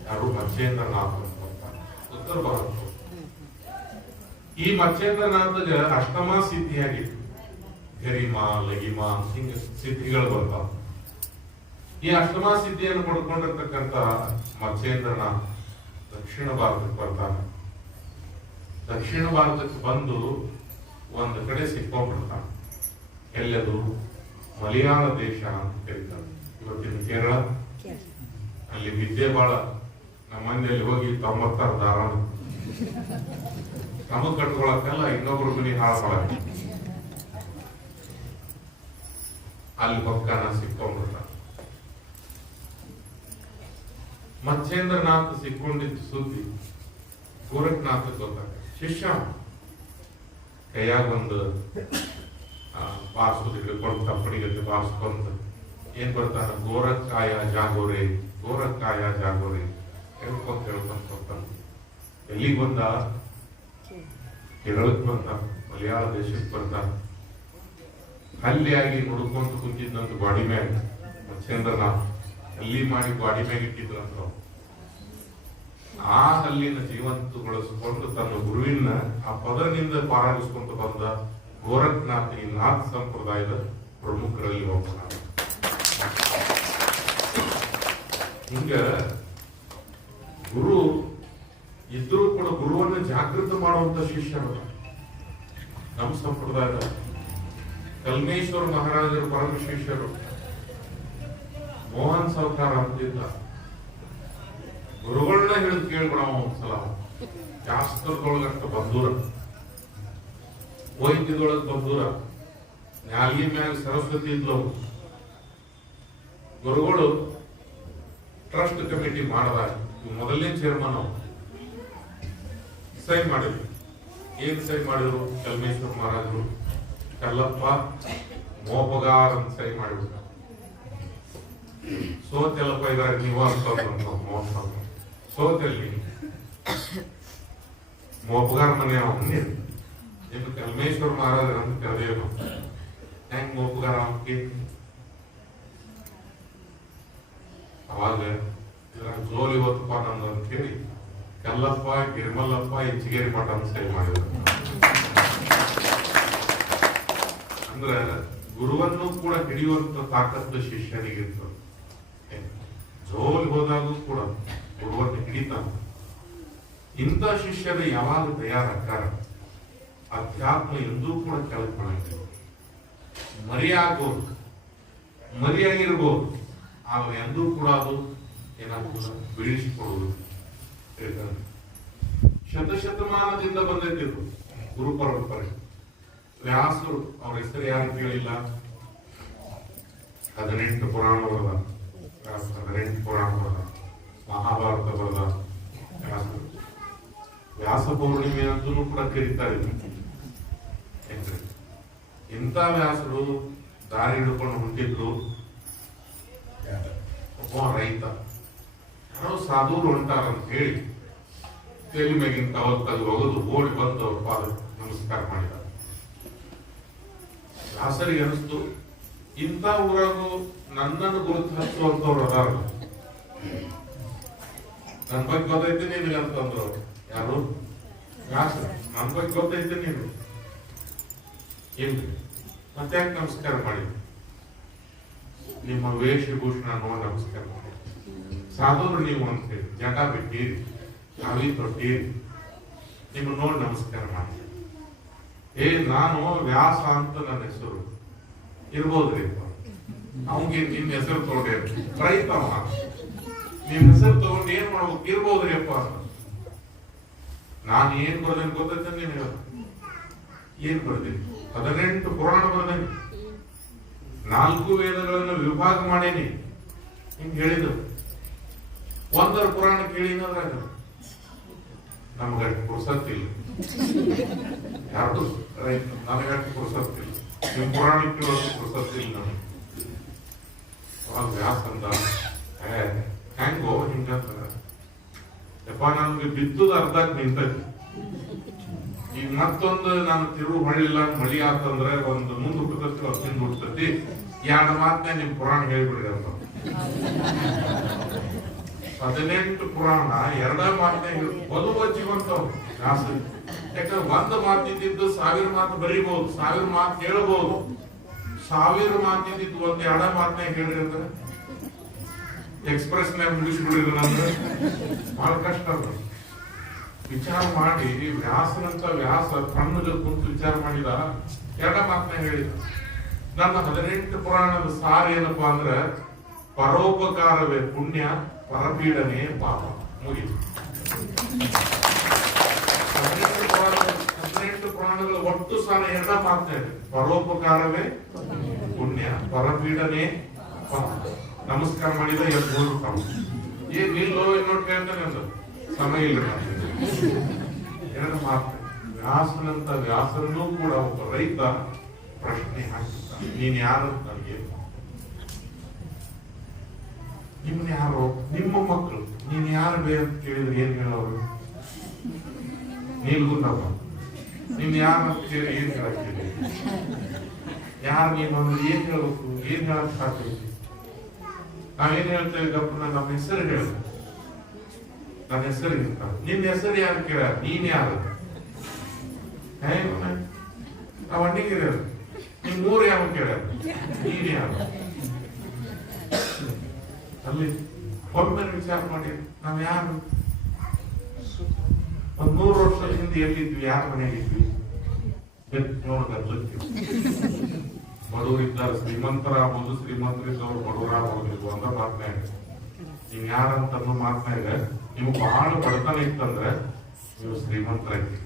ಯಾರು? ಮಚ್ಚೇಂದ್ರನಾಥ್ ಅಂತ ಉತ್ತರ ಭಾರತ. ಈ ಮಚ್ಚೇಂದ್ರನಾಥ್ಗೆ ಅಷ್ಟಮ ಸಿದ್ಧಿಯಾಗಿತ್ತು. ಗರಿಮಾ, ಲಗಿಮಾ ಹಿಂಗ ಸಿದ್ಧಿಗಳು ಬರ್ತಾವ. ಈ ಅಷ್ಟಮ ಸಿದ್ಧಿಯನ್ನು ಪಡ್ಕೊಂಡಿರ್ತಕ್ಕಂಥ ಮಚ್ಚೇಂದ್ರನಾಥ್ ದಕ್ಷಿಣ ಭಾರತಕ್ಕೆ ಬರ್ತಾನೆ. ದಕ್ಷಿಣ ಭಾರತಕ್ಕೆ ಬಂದು ಒಂದು ಕಡೆ ಸಿಕ್ಕೊಂಡ್ಬಿಡ್ತಾನೆ. ಎಲ್ಲದು? ಮಲಯಾಳ ದೇಶ ಅಂತ ಕರೀತಾರೆ, ಇವತ್ತಿನ ಕೇರಳ. ಅಲ್ಲಿ ವಿದ್ಯೆ ಬಹಳ. ನಮ್ಮ ಮನೆಯಲ್ಲಿ ಹೋಗಿ 96 ಧಾರಾಳ ನಮಗ್ ಕಟ್ಕೊಳಕ್ಕಲ್ಲ, ಇನ್ನೊಬ್ರು ಮನಿ ಹಾಳು ಮಾಡಕ್ಕೆ. ಅಲ್ಲಿ ಪಕ್ಕನ ಸಿಕ್ಕೊಂಡ್ಬಿಡ್ತಾನೆ. ಮಚ್ಚೇಂದ್ರನಾಥ್ ಸಿಕ್ಕೊಂಡಿದ್ದ ಸುದ್ದಿ ಗೋರಖನಾಥ ಗೊತ್ತಾಗ ಶಿಷ್ಯ ಕೈಯಾಗ ಒಂದು ಬಾರಿಸೋದು ಹಿಡ್ಕೊಂಡು ತಪ್ಪಣಿಗೆ ಬಾರಿಸ್ಕೊಂಡು ಏನ್ ಬರ್ತಾನ ಗೋರಖಾಯ ಜಾಗೋರೆ ಗೋರಖಾಯ ಜಾಗೋರೆ ಹೇಳ್ಕೊಂತ ಬರ್ತಾನ. ಎಲ್ಲಿಗೆ ಬಂದ? ಕೇರಳಕ್ಕೆ ಬಂದ, ಮಲಯಾಳ ದೇಶಕ್ಕೆ ಬಂದ. ಹಲ್ಲಿಯಾಗಿ ನುಡ್ಕೊಂತ ಕುಂತಿದ್ದಂತ ಗಾಡಿ ಮ್ಯಾಗ ಮತ್ಸ್ಯೇಂದ್ರನಾಥ್ ಹಲ್ಲಿ ಮಾಡಿ ಗಾಡಿ ಮ್ಯಾಗ ಇಟ್ಟಿದ್ರಂತ. ಆ ಹಲ್ಲಿನ ಜೀವಂತಗೊಳಿಸಿಕೊಂಡು ತನ್ನ ಗುರುವಿನ ಆ ಪದನಿಂದ ಪಾರಾಗಿಸ್ಕೊಂತ ಬಂದ ಗೋರಖನಾಥ್ ಈ ನಾಥ್ ಸಂಪ್ರದಾಯದ ಪ್ರಮುಖರಲ್ಲಿ ಒಬ್ಬನಾದ. ಹಿಂಗ ಗುರು ಇದ್ರೂ ಕೂಡ ಗುರುವನ್ನ ಜಾಗೃತ ಮಾಡುವಂತ ಶಿಷ್ಯರು ನಮ್ಮ ಸಂಪ್ರದಾಯದ. ಕಲ್ಮೇಶ್ವರ ಮಹಾರಾಜರು ಪರಮ ಶಿಷ್ಯರು ಮೋಹನ್ ಸೌಕಾರ ಅಂತಿದ್ದ. ಗುರುಗಳನ್ನ ಹೇಳಿದ್ ಕೇಳ್ಬಿಡ ಒಂದ್ಸಲ. ಶಾಸ್ತ್ರದೊಳಗಷ್ಟ ಬಂದೂರ, ವೈದ್ಯದೊಳಗ ಬಂದೂರ, ನ್ಯಾಲಿ ಮ್ಯಾಗ ಸರಸ್ವತಿ ಇದ್ಲು. ಗುರುಗಳು ಟ್ರಸ್ಟ್ ಕಮಿಟಿ ಮಾಡಿದಾಗ ಮೊದಲನೇ ಚೇರ್ಮನ್ ಅವರು ಸೈನ್ ಮಾಡಿದ್ರು. ಏನ್ ಸೈನ್ ಮಾಡಿದ್ರು? ಕಲ್ಮೇಶ್ವರ ಮಹಾರಾಜರು ಕಲ್ಲಪ್ಪ ಮೋಪಗಾರ್ ಅಂತ ಸೈನ್ ಮಾಡಿಬಿಟ್ಟ. ಸೋತೆಲ್ಲಪ್ಪ ಇದಾರೆ ನೀವು ಅಂತ ಸೋತೆಲ್ಲಿ ಮೋಪಗಾರ್ ಮನೆ ಅವನ್ನೇ ಇನ್ನು ಕಲ್ಮೇಶ್ವರ ಮಹಾರಾಜರ ಅಂತ ಕರೆದೇನು ಹೆಂಗ್ ಮೋಪಗಾರ ಅವಕ್ಕೆ ಅವಾಗ ಜೋಲಿ ಹೊತ್ತಪ್ಪ ನಂದು ಅಂತ ಹೇಳಿ ಕಲ್ಲಪ್ಪ ಗಿರಿಮಲ್ಲಪ್ಪ ಇಂಚಿಗೇರಿ ಮಠ ಅಂತ ಸೈ ಮಾಡಿದ್ರು. ಅಂದ್ರ ಗುರುವನ್ನು ಕೂಡ ಹಿಡಿಯುವಂತ ತಾಕತ್ತು ಶಿಷ್ಯನಿಗಿರ್ತದೆ. ಜೋಲಿ ಹೋದಾಗೂ ಕೂಡ ಗುರುವನ್ನು ಹಿಡಿತಾನ. ಇಂಥ ಶಿಷ್ಯರು ಯಾವಾಗ ತಯಾರಾಕಾರ ಅಧ್ಯಾತ್ಮ ಎಂದೂ ಕೂಡ ಕೆಳಗೆ ಮಾಡಂಗಿಲ್ಲ. ಮರಿಯಾಗ್ಬೋದು, ಮರಿಯಾಗಿರ್ಬೋದು, ಆಗ ಎಂದೂ ಕೂಡ ಅದು ಏನಾಗ್ತದ ಬೀಳಿಸಿಕೊಡುವುದು. ಶತಶತಮಾನದಿಂದ ಬಂದಿದ್ದು ಗುರು ಪರಂಪರೆ. ವ್ಯಾಸರು ಅವ್ರ ಹೆಸರು ಯಾರು ಕೇಳಿಲ್ಲ. 18 ಪುರಾಣ ಬರದ, 18 ಪುರಾಣ ಬರದ, ಮಹಾಭಾರತ ಬರದ ವ್ಯಾಸರು. ವ್ಯಾಸ ಪೌರ್ಣಿಮೆ ಅಂತೂ ಕೂಡ ಕರೀತಾರೆ. ಇಂಥ ವ್ಯಾಸರು ದಾರಿ ಹಿಡ್ಕೊಂಡು ಹೊಂಟಿದ್ರು. ಒಬ್ಬ ರೈತ ಯಾರೋ ಸಾಧುರು ಹೊಂಟಾರಂತ ಹೇಳಿ ತಲೆ ಮ್ಯಾಗಿನ ಟವಲ್ ತೆಗೆದು ಹೋಗೋದು ಓಡಿ ಬಂದು ಅವ್ರ ಪಾದ ನಮಸ್ಕಾರ ಮಾಡಿದ. ವ್ಯಾಸರಿಗೆ ಅನಿಸ್ತು, ಇಂಥ ಊರಾಗೂ ನನ್ನನ್ನು ಗುರುತು ಹಚ್ಚುವಂತವ್ರು ಅದಾರ, ನನ್ ಬಗ್ಗೆ ಗೊತ್ತೈತೆ ನಿನಗೆ ಅಂತಂದ್ರು. ಯಾರು? ವ್ಯಾಸರ. ನನ್ ಬಗ್ಗೆ ಗೊತ್ತೈತೆ ನೀನು ಏನ್ರಿ ಮತ್ತೆ ಯಾಕೆ ನಮಸ್ಕಾರ ಮಾಡಿ? ನಿಮ್ಮ ವೇಷಭೂಷಣ ನೋಡಿ ನಮಸ್ಕಾರ ಮಾಡಿ. ಸಾಧುರು ನೀವು ಅಂತ ಹೇಳಿ ಜಟ ಬಿಟ್ಟಿರಿ, ನಾವೀ ತೊಟ್ಟಿರಿ, ನಿಮ್ಮ ನೋಡಿ ನಮಸ್ಕಾರ ಮಾಡಿ. ನಾನು ವ್ಯಾಸ ಅಂತ ನನ್ನ ಹೆಸರು ಇರ್ಬೋದ್ರಿ. ಅವನಿಗೆ ನಿನ್ನ ಹೆಸರು ತಗೊಂಡೆ ರೈತವ, ನಿನ್ನ ಹೆಸರು ತಗೊಂಡು ಏನ್ ಮಾಡ್ಬೇಕು ಇರ್ಬೋದ್ರಿ ಅಪ್ಪ. ನಾನು ಏನ್ ಬರ್ದೇನೆ ಗೊತ್ತೈತೆ ನೀನು? ಏನ್ ಬರ್ದೇನೆ? 18 ಪುರಾಣ ಬರ್ದೇನೆ, 4 ವೇದಗಳನ್ನು ವಿಭಾಗ ಮಾಡೇನಿ. ಹಿಂಗ್ ಹೇಳಿದ್ರು. 1 ಪುರಾಣ ಕೇಳಿನಂದ್ರ ನಮ್ಗಟ್ಟು ಪುರ್ಸತ್ತಿಲ್ಲ. ಯಾರು ರೈತ ನನಗಟ್ಟು ಪುರ್ಸತ್ತಿಲ್ಲ, ನಿಮ್ ಪುರಾಣ ಕೇಳೋದು ಪುರ್ಸತ್ತಿಲ್ಲ ನಮ್ಗೆ. ವ್ಯಾಸ ಅಂದ, ಹೆಂಗೋ ಹಿಂಗಂತ ಯಪ್ಪ ನನ್ಗೆ ಬಿತ್ತದ ಅರ್ಧಕ್ಕೆ ನಿಂತೈತಿ. ಈಗ ಮತ್ತೊಂದು ನಾನು ತಿರುವು ಹೊಳಿಲ್ಲ, ಮಳಿ ಆತಂದ್ರೆ ಒಂದು ಮುಂದೆ ಹುಟ್ಟತೈತಿ, ಹಿಂದ್ ಹುಟ್ಟತೈತಿ. 2 ಮಾತನ್ನ ನಿಮ್ ಪುರಾಣ ಹೇಳ್ಬಿಡ್ರಿ ಅಂತ. 18 ಪುರಾಣ 2 ಮಾತನ್ನ ಒಂದು ಜೀವಂತವ್ ವ್ಯಾಸ. ಯಾಕಂದ್ರೆ 1 ಮಾತಿದ್ದು 1000 ಮಾತು ಬರೀಬಹುದು, 1000 ಮಾತು ಹೇಳಬಹುದು. 1000 ಮಾತಿದ್ದು 1-2 ಮಾತನ್ನ ಹೇಳ್ರಿ ಅಂದ್ರೆ ಎಕ್ಸ್ಪ್ರೆಸ್ ನ್ಯಾಗ ಮುಗಿಸ್ಬಿಡಿದ್ರು ಅಂದ್ರೆ ಬಹಳ ಕಷ್ಟ ಅದ. ವಿಚಾರ ಮಾಡಿ ವ್ಯಾಸನಂತ ವ್ಯಾಸ ಕಣ್ಣು ಕುಂತು ವಿಚಾರ ಮಾಡಿದ, 2 ಮಾತನ್ನ ಹೇಳಿದ. ನನ್ನ 18 ಪುರಾಣದ ಸಾರ ಏನಪ್ಪಾ ಅಂದ್ರೆ ಪರೋಪಕಾರವೇ ಪುಣ್ಯ, ಪರಪೀಡನೆ ಪಾಪ. ಮುಗಿತು. 18 ಪುರಾಣಗಳ ಒಟ್ಟು ಸಾರ 2 ಮಾತನ್ನ ಇದೆ. ಪರೋಪಕಾರವೇ ಪುಣ್ಯ, ಪರಪೀಡನೆ ಪಾಪ. ನಮಸ್ಕಾರ ಮಾಡಿದ 2 ಏನ್ ನಿಲ್ಲೋ ಇನ್ನೊಟ್ಟು ಹೇಳ್ತಾನೆ ಅಂತ ಸಮಯ ಇಲ್ಲ. ಎರಡು ಮಾತು. ವ್ಯಾಸನಂತ ವ್ಯಾಸರನ್ನೂ ಕೂಡ ಒಬ್ಬ ರೈತ ಪ್ರಶ್ನೆ ಹಾಕಿದ್ದ, ನೀನ್ ಯಾರು ನನಗೆ, ನಿಮ್ಮನ್ನ ಯಾರು, ನಿಮ್ಮ ಮಕ್ಕಳು ನೀನ್ ಯಾರು ಬೇ ಅಂತ ಕೇಳಿದ್ರೆ ಏನ್ ಹೇಳೋರು? ನೀಲ್ಗುಂಡಪ್ಪ ನಿನ್ ಯಾರು ಅಂತ ಕೇಳಿ ಏನ್ ಹೇಳಕ್ಕಿದೆ? ಯಾರು ನೀನು ಅಂದ್ರೆ ಏನ್ ಹೇಳ್ಬೇಕು, ಏನ್ ಹೇಳಕ್ ಸಾಧ್ಯ? ನಾವೇನ್ ಹೇಳ್ತೇವೆ ಗಪ್ಪನ, ನಮ್ಮ ಹೆಸರು ಹೇಳ, ನನ್ನ ಹೆಸರು ಇರ್ತಾವ, ನಿನ್ನ ಹೆಸರು ಯಾರು ಕೇಳ, ನೀನ್ ಯಾರು? ನಾವ್ ಅಣ್ಣಿಗಿರ ನಿಮ್ ಊರು ಯಾವ ಕೇಳ, ನೀನ್ ಯಾರು? ಅಲ್ಲಿ ಒಮ್ಮೆ ವಿಚಾರ ಮಾಡಿ, ನಾವ್ ಯಾರು? ಒಂದ್ 100 ವರ್ಷದ ಹಿಂದೆ ಎಲ್ಲಿದ್ವಿ, ಯಾರ ಮನೆಯಾಗಿದ್ವಿ? ಬಡವರಿದ್ದಾರೆ ಶ್ರೀಮಂತರಾಗ್ಬೋದು, ಶ್ರೀಮಂತರಿದ್ದವ್ರು ಬಡವರಾಗ್ಬೋದು ಅಂತ ಮಾತನಾಡ. ನೀವ್ ಯಾರಂತ ಮಾತನಾಡ, ನಿಮ್ಗೆ ಬಹಳ ಬಡತನ ಇತ್ತಂದ್ರೆ ನೀವು ಶ್ರೀಮಂತರಾಗ್ತೀವಿ.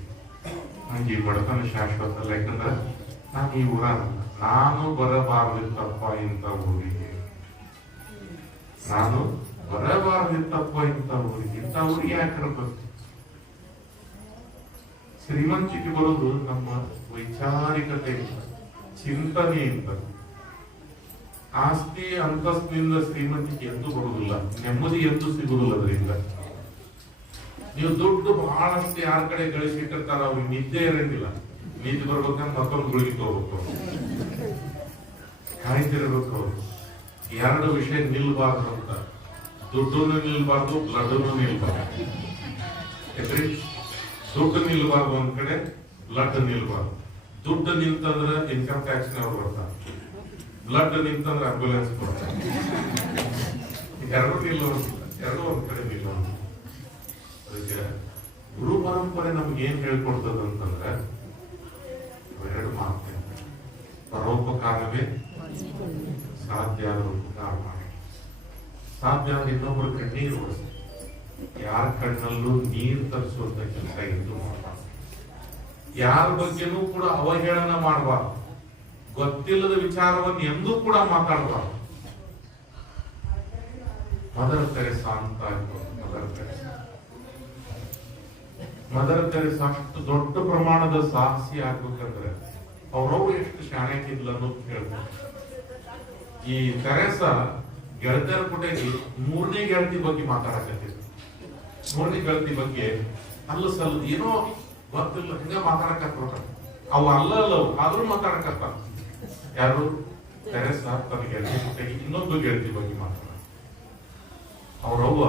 ನಂಗೆ ಈ ಬಡತನ ಶಾಶ್ವತ ಅಲ್ಲ, ಯಾಕಂದ್ರೆ ನಾನು ಈ ಊರ, ನಾನು ಬರಬಾರ್ದಿತ್ತಪ್ಪ ಇಂಥ ಊರಿಗೆ, ನಾನು ಬರಬಾರ್ದಿತ್ತಪ್ಪ ಇಂಥ ಊರಿಗೆ. ಇಂಥ ಊರಿಗೆ ಯಾಕೆ ಶ್ರೀಮಂತಿಕೆ ಬರೋದು ನಮ್ಮ ವೈಚಾರಿಕತೆಯಿಂದ, ಚಿಂತನೆಯಿಂದ. ಆಸ್ತಿ ಅಂತಸ್ತಿನಿಂದ ಶ್ರೀಮಂತಿಕೆ ಎಂದು ಬರುವುದಿಲ್ಲ, ನೆಮ್ಮದಿ ಎಂದು ಸಿಗುವುದಿಲ್ಲ. ಅದರಿಂದ ನೀವು ದುಡ್ಡು ಬಹಳಷ್ಟು ಯಾರ ಕಡೆ ಗಳಿಸಿಟ್ಟಿರ್ತಾರ, ಅವ್ರಿಗೆ ನಿದ್ದೆ ಇರಂಗಿಲ್ಲ. ನಿದ್ದೆ ಬರ್ಬೇಕಂದ್ರೆ ಮತ್ತೊಂದು ಗುಳಿಗೆ ತಗೋಬೇಕು, ಕಾಯ್ತಿರ್ಬೇಕು. ಎರಡು ವಿಷಯ ನಿಲ್ಬಾರ್ದು ಅಂತ, ದುಡ್ಡನ್ನು ನಿಲ್ಬಾರ್ದು, ಬ್ಲಡ್ನು ನಿಲ್ಬಾರ್ದು. ಯಾಕ್ರಿ? ದುಡ್ಡು ನಿಲ್ಬಾರ್ದು ಒಂದ್ ಕಡೆ, ಬ್ಲಡ್ ನಿಲ್ಬಾರ್ದು. ದುಡ್ಡು ನಿಂತಂದ್ರೆ ಇನ್ಕಮ್ ಟ್ಯಾಕ್ಸ್ ನವ್ರು ಬರ್ತಾರೆ, ಬ್ಲಡ್ ನಿಂತಂದ್ರೆ ಆಂಬ್ಯುಲೆನ್ಸ್ ಕೊಡ್ತಾರೆ. ಎರಡು ಎರಡು ಒಂದ್ ಕಡೆ ನಿಲ್ಲೋ. ಅದಕ್ಕೆ ಗುರು ಪರಂಪರೆ ನಮ್ಗೆ ಏನ್ ಹೇಳ್ಕೊಡ್ತದ ಅಂತಂದ್ರೆ ಎರಡು ಮಾತು, ಪರೋಪಕಾರವೇ ಸಾಧ್ಯ ಆದ ಉಪಕಾರ ಮಾಡಿ, ಸಾಧ್ಯ ಆದ ಇನ್ನೊಬ್ಬರ ಕಣ್ಣೀರು ಒರೆಸಿ, ಯಾರ ಕಣ್ಣಲ್ಲೂ ನೀರು ತರಿಸುವಂತ ಕೆಲಸ ಎಂದು ಮಾಡಬಾರ್ದು. ಯಾರ ಬಗ್ಗೆನೂ ಕೂಡ ಅವಹೇಳನ ಮಾಡಬಾರ್ದು, ಗೊತ್ತಿಲ್ಲದ ವಿಚಾರವನ್ನು ಎಂದೂ ಕೂಡ ಮಾತಾಡಬಾರ್ದು. ಮದರ್ ತೆರೆಸಾ ಅಂತ ಮದರ್ ತೆರೆಸಾ ಅಷ್ಟು ದೊಡ್ಡ ಪ್ರಮಾಣದ ಸಾಹಸಿ ಆಗ್ಬೇಕಂದ್ರೆ ಅವ್ರವ್ರು ಎಷ್ಟು ಶಾಣೆಕಿದ್ಲ ಅನ್ನೋದು ಹೇಳ್ಬೋದು. ಈ ತೆರೆಸಾ ಗೆಳತಿಯರ ಕೊಟ್ಟೆಗೆ 3ನೇ ಗೆಳತಿ ಬಗ್ಗೆ ಮಾತಾಡಕತ್ತಿದ್ರು. 3ನೇ ಗೆಳತಿ ಬಗ್ಗೆ ಅಲ್ಲ ಸಲ್ಲ ಏನೋ ಗೊತ್ತಿಲ್ಲ ಹಿಂಗ ಮಾತಾಡಕತ್ತ, ಅವು ಅಲ್ಲಲ್ಲ ಆದ್ರೂ ಮಾತಾಡಕತ್ತ. ಯಾರು? ತೆರೆಸಾ ತನ್ನ ಗೆಳತಿ ಕೊಟ್ಟೆಗೆ ಇನ್ನೊಂದು ಗೆಳತಿ ಬಗ್ಗೆ ಮಾತಾಡ. ಅವ್ರವ್ವ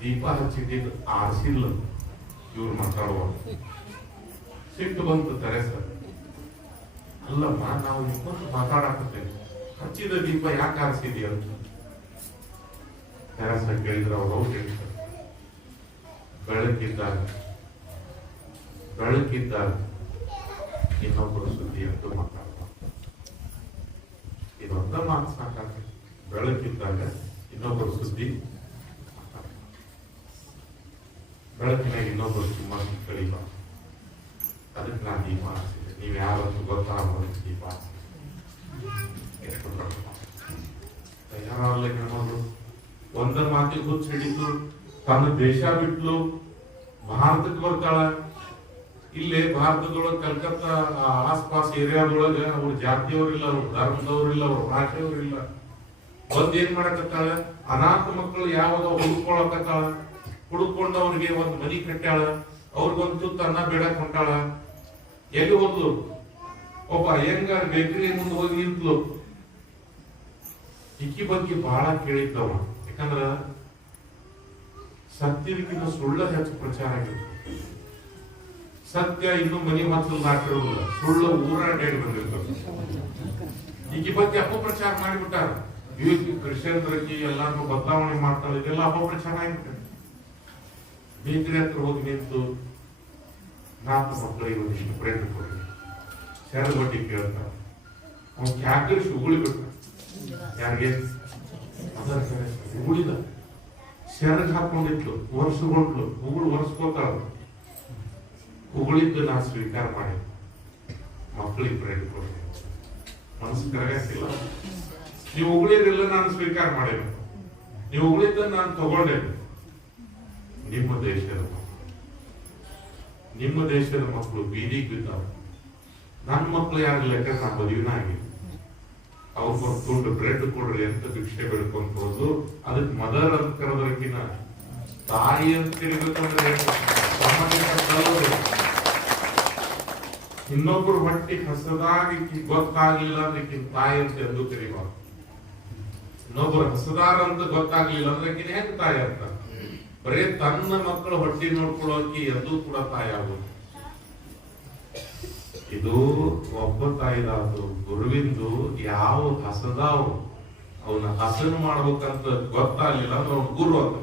ದೀಪ ಹಚ್ಚಿದ್ದು ಆರಿಸಿಲ್ಲ, ಇವ್ರು ಮಾತಾಡುವ ಸಿಟ್ಟು ಬಂತು ತೆರೆಸಾ. ಅಲ್ಲಮ್ಮ, ನಾವು ಇಬ್ಬರು ಮಾತಾಡಕತ್ತೇವೆ, ಹಚ್ಚಿದ ದೀಪ ಯಾಕೆ ಆರಿಸಿದಿ ಅಂತ ತೆರೆಸಾ ಕೇಳಿದ್ರೆ ಅವ್ರವ್ರು ಹೇಳ್ತಾರೆ, ಬೆಳಕಿದ್ದಾಗ ಇನ್ನೊಬ್ಬರು ಸುದ್ದಿ ಅಂತ ಮಾತಾಡ್ತಾರೆ. ಇದೊಂದ ಮಾತು ಸಾಕಾಗ್ತದೆ. ಬೆಳಕಿದ್ದಾಗ ಇನ್ನೊಬ್ಬರು ಸುದ್ದಿ, ಬೆಳಕಿನಾಗ ಇನ್ನೊಬ್ಬರು ಸುಮ್ಮನೆ ಕಳಿಬಾರ್ದು. ಅದಕ್ಕೆ ನಾನು ದೀಪ ಹಾಕ್ಸಿದೆ. ನೀವು ಯಾವತ್ತು ಗೊತ್ತಾಗೋದು ದೀಪ ಹಾಕ್ಸಿದೆ. ಎಷ್ಟು ತಯಾರಲ್ಲ ಹೆಣ್ಮಗಳು. ಒಂದರ ಮಾತಿಗೆ ಹುಚ್ಚು ಹಿಡಿತು, ತನ್ನ ದೇಶ ಬಿಟ್ಲು ಭಾರತಕ್ಕೆ ಬರ್ತಾಳ. ಇಲ್ಲೇ ಭಾರತದೊಳಗೆ ಕಲ್ಕತ್ತಾ ಆಸ್ಪಾಸ್ ಏರಿಯಾದೊಳಗೆ ಅವ್ರ ಜಾತಿಯವ್ರಿಲ್ಲ, ಅವ್ರ ಧರ್ಮದವ್ರಿಲ್ಲ, ಅವ್ರ ಭಾಷೆಯವ್ರಿಲ್ಲ. ಬಂದ್ ಏನ್ ಮಾಡಕತ್ತಾಳ? ಅನಾಥ ಮಕ್ಕಳು ಯಾವಾಗ ಹುಡುಕೊಳಕತ್ತಾಳ, ಹುಡುಕೊಂಡವ್ರಿಗೆ ಒಂದ್ ಮನಿ ಕಟ್ಟಾಳ, ಅವ್ರಿಗೊಂದು ತುತ್ತು ಅನ್ನ ಬೇಡಕ್ ಹೊಂಟಾಳ. ಎಲ್ಲಿ ಹೋದ್ಲು? ಒಬ್ಬ ಅಯ್ಯಂಗಾರ್ ಬೇಕರಿ ಮುಂದೆ ಹೋಗಿ ನಿಂತ್ಲು. ಇಕ್ಕಿ ಬಗ್ಗೆ ಬಹಳ ಕೇಳಿದ್ದವ, ಯಾಕಂದ್ರ ಸತ್ಯದಕ್ಕಿಂತ ಸುಳ್ಳ ಹೆಚ್ಚು ಪ್ರಚಾರ ಆಗಿದೆ. ಸತ್ಯ ಇನ್ನು ಮನಿ ಮಾತ್ರ ಹಾಕಿರೋದಿಲ್ಲ, ಸುಳ್ಳು ಊರಾಡಿ ಬಂದಿರ್ತದೆ. ಈಕಿ ಬಗ್ಗೆ ಅಪಪ್ರಚಾರ ಮಾಡಿಬಿಟ್ಟಾರ. ಕ್ರಿಶ್ಚಿಯನ್ರಕ್ಕೆ ಎಲ್ಲಾರು ಬದಲಾವಣೆ ಮಾಡ್ತಾಳೆ, ಇದೆಲ್ಲ ಅಪಪ್ರಚಾರ ಆಗಿಬಿಟ್ಟೆ. ಬೇಕರಿ ಹತ್ರ ಹೋಗಿ ನಿಂತು 4 ಮಕ್ಕಳಿಗೆ ಒಂದಿಷ್ಟು ಬ್ರೆಡ್ ಕೊಡಿ, ಶೆರ ಬಡ್ಡಿ ಕೇಳ್ತಾರ. ಅವ್ನು ಕ್ಯಾಕರಿಸಿ ಉಗುಳಿ ಬಿಟ್ಟ. ಯಾರಿಗೆ? ಉಗುಳಿದ ಶೆರಗ್ ಹಾಕೊಂಡಿದ್ಲು, ಒರೆಸ್ಕೊಂಡ್ಲು, ಉಗುಳು ಒರೆಸ್ಕೋತಾಳ. ಉಗುಳಿದ್ದು ನಾ ಸ್ವೀಕಾರ ಮಾಡಿ ಮಕ್ಕಳಿಗೆ ಬ್ರೆಡ್ ಕೊಡಿ. ಮನಸ್ಸು ಕರಗಿಲ್ಲ. ನೀವು ಉಗುಳಿದ್ರೆಲ್ಲ ನಾನು ಸ್ವೀಕಾರ ಮಾಡೇನು, ನೀವು ಉಗುಳಿದ್ದ ನಾನು ತಗೊಂಡೇನು. ನಿಮ್ಮ ದೇಶದ ನಿಮ್ಮ ದೇಶದ ಮಕ್ಕಳು ಬೀದಿಗೆ ಬಿದ್ದಾವ. ನನ್ನ ಮಕ್ಕಳು ಯಾರಿಲ್ಲ, ಯಾಕಂದ್ರೆ ನಾ ಮದುವೆನ ಆಗಿದೆ. ಅವ್ರು ಬರ್ಕೊಂಡು ಬ್ರೆಡ್ ಕೊಡ್ರಿ ಅಂತ ಭಿಕ್ಷೆ ಬೆಳ್ಕೊಂಡ್ಬೋದು. ಅದಕ್ಕೆ ಮದರ್ ಅಂತ ಕರೆದ್ರಕಿನ ತಾಯಿ ಅಂತ ಕರಿಬೇಕಂದ್ರೆ ಇನ್ನೊಬ್ರು ಹೊಟ್ಟಿ ಹಸದಾಗಿ ಗೊತ್ತಾಗ್ಲಿಲ್ಲ ಅಂದ್ರೆ ತಾಯಿ ಅಂತ ಎಂದು ಕರಿಬಾರ್ದು. ಇನ್ನೊಬ್ರು ಹಸದಾರ ಅಂತ ಗೊತ್ತಾಗ್ಲಿಲ್ಲ ಅಂದ್ರೆ ಹೆಂಗ್ ತಾಯಿ ಅಂತ. ಬರೇ ತನ್ನ ಮಕ್ಕಳು ಹೊಟ್ಟಿ ನೋಡ್ಕೊಳ್ಳೋಕೆ ಎಂದೂ ಕೂಡ ತಾಯಿ ಆಗೋದು. ಇದು ಒಬ್ಬ ತಾಯಿದಾತು. ಗುರುವಿಂದು ಯಾವ ಹಸದಾವು ಅವನ ಹಸನು ಮಾಡ್ಬೇಕಂತ ಗೊತ್ತಾಗ್ಲಿಲ್ಲ ಅಂದ್ರೆ ಅವ್ನ ಗುರು ಅಂತ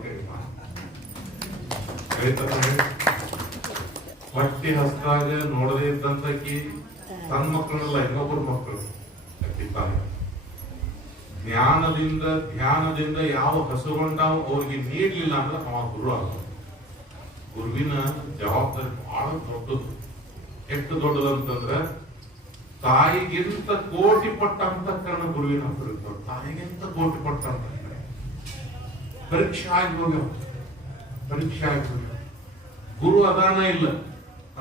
ಹೊಟ್ಟಿ ಹಸದಾಗ ನೋಡದೇ ಇದ್ದಂತಕಿ ತನ್ನ ಮಕ್ಕಳಲ್ಲ ಇನ್ನೊಬ್ಬರ ಮಕ್ಕಳು ಅಕ್ಕಿ ತಾಯಿ. ಧ್ಯಾನದಿಂದ ಯಾವ ಹಸುಗೊಂಡಾವ್ ಅವ್ರಿಗೆ ನೀಡ್ಲಿಲ್ಲ ಅಂದ್ರೆ ಅವ ಗುರು ಆಗ. ಗುರುವಿನ ಜವಾಬ್ದಾರಿ ಬಹಳ ದೊಡ್ಡದು. ಎಷ್ಟು ದೊಡ್ಡದಂತಂದ್ರ ತಾಯಿಗಿಂತ ಕೋಟಿ ಪಟ್ಟ ಅಂತಃಕರಣ ಗುರುವಿನ ಹತ್ತಿರ. ತಾಯಿಗಿಂತ ಕೋಟಿ ಪಟ್ಟ ಅಂತಃಕರಣ. ಪರೀಕ್ಷೆ ಆಗಿ ಹೋಗ್ಯಾವ. ಗುರು ಅದಾನ ಇಲ್ಲ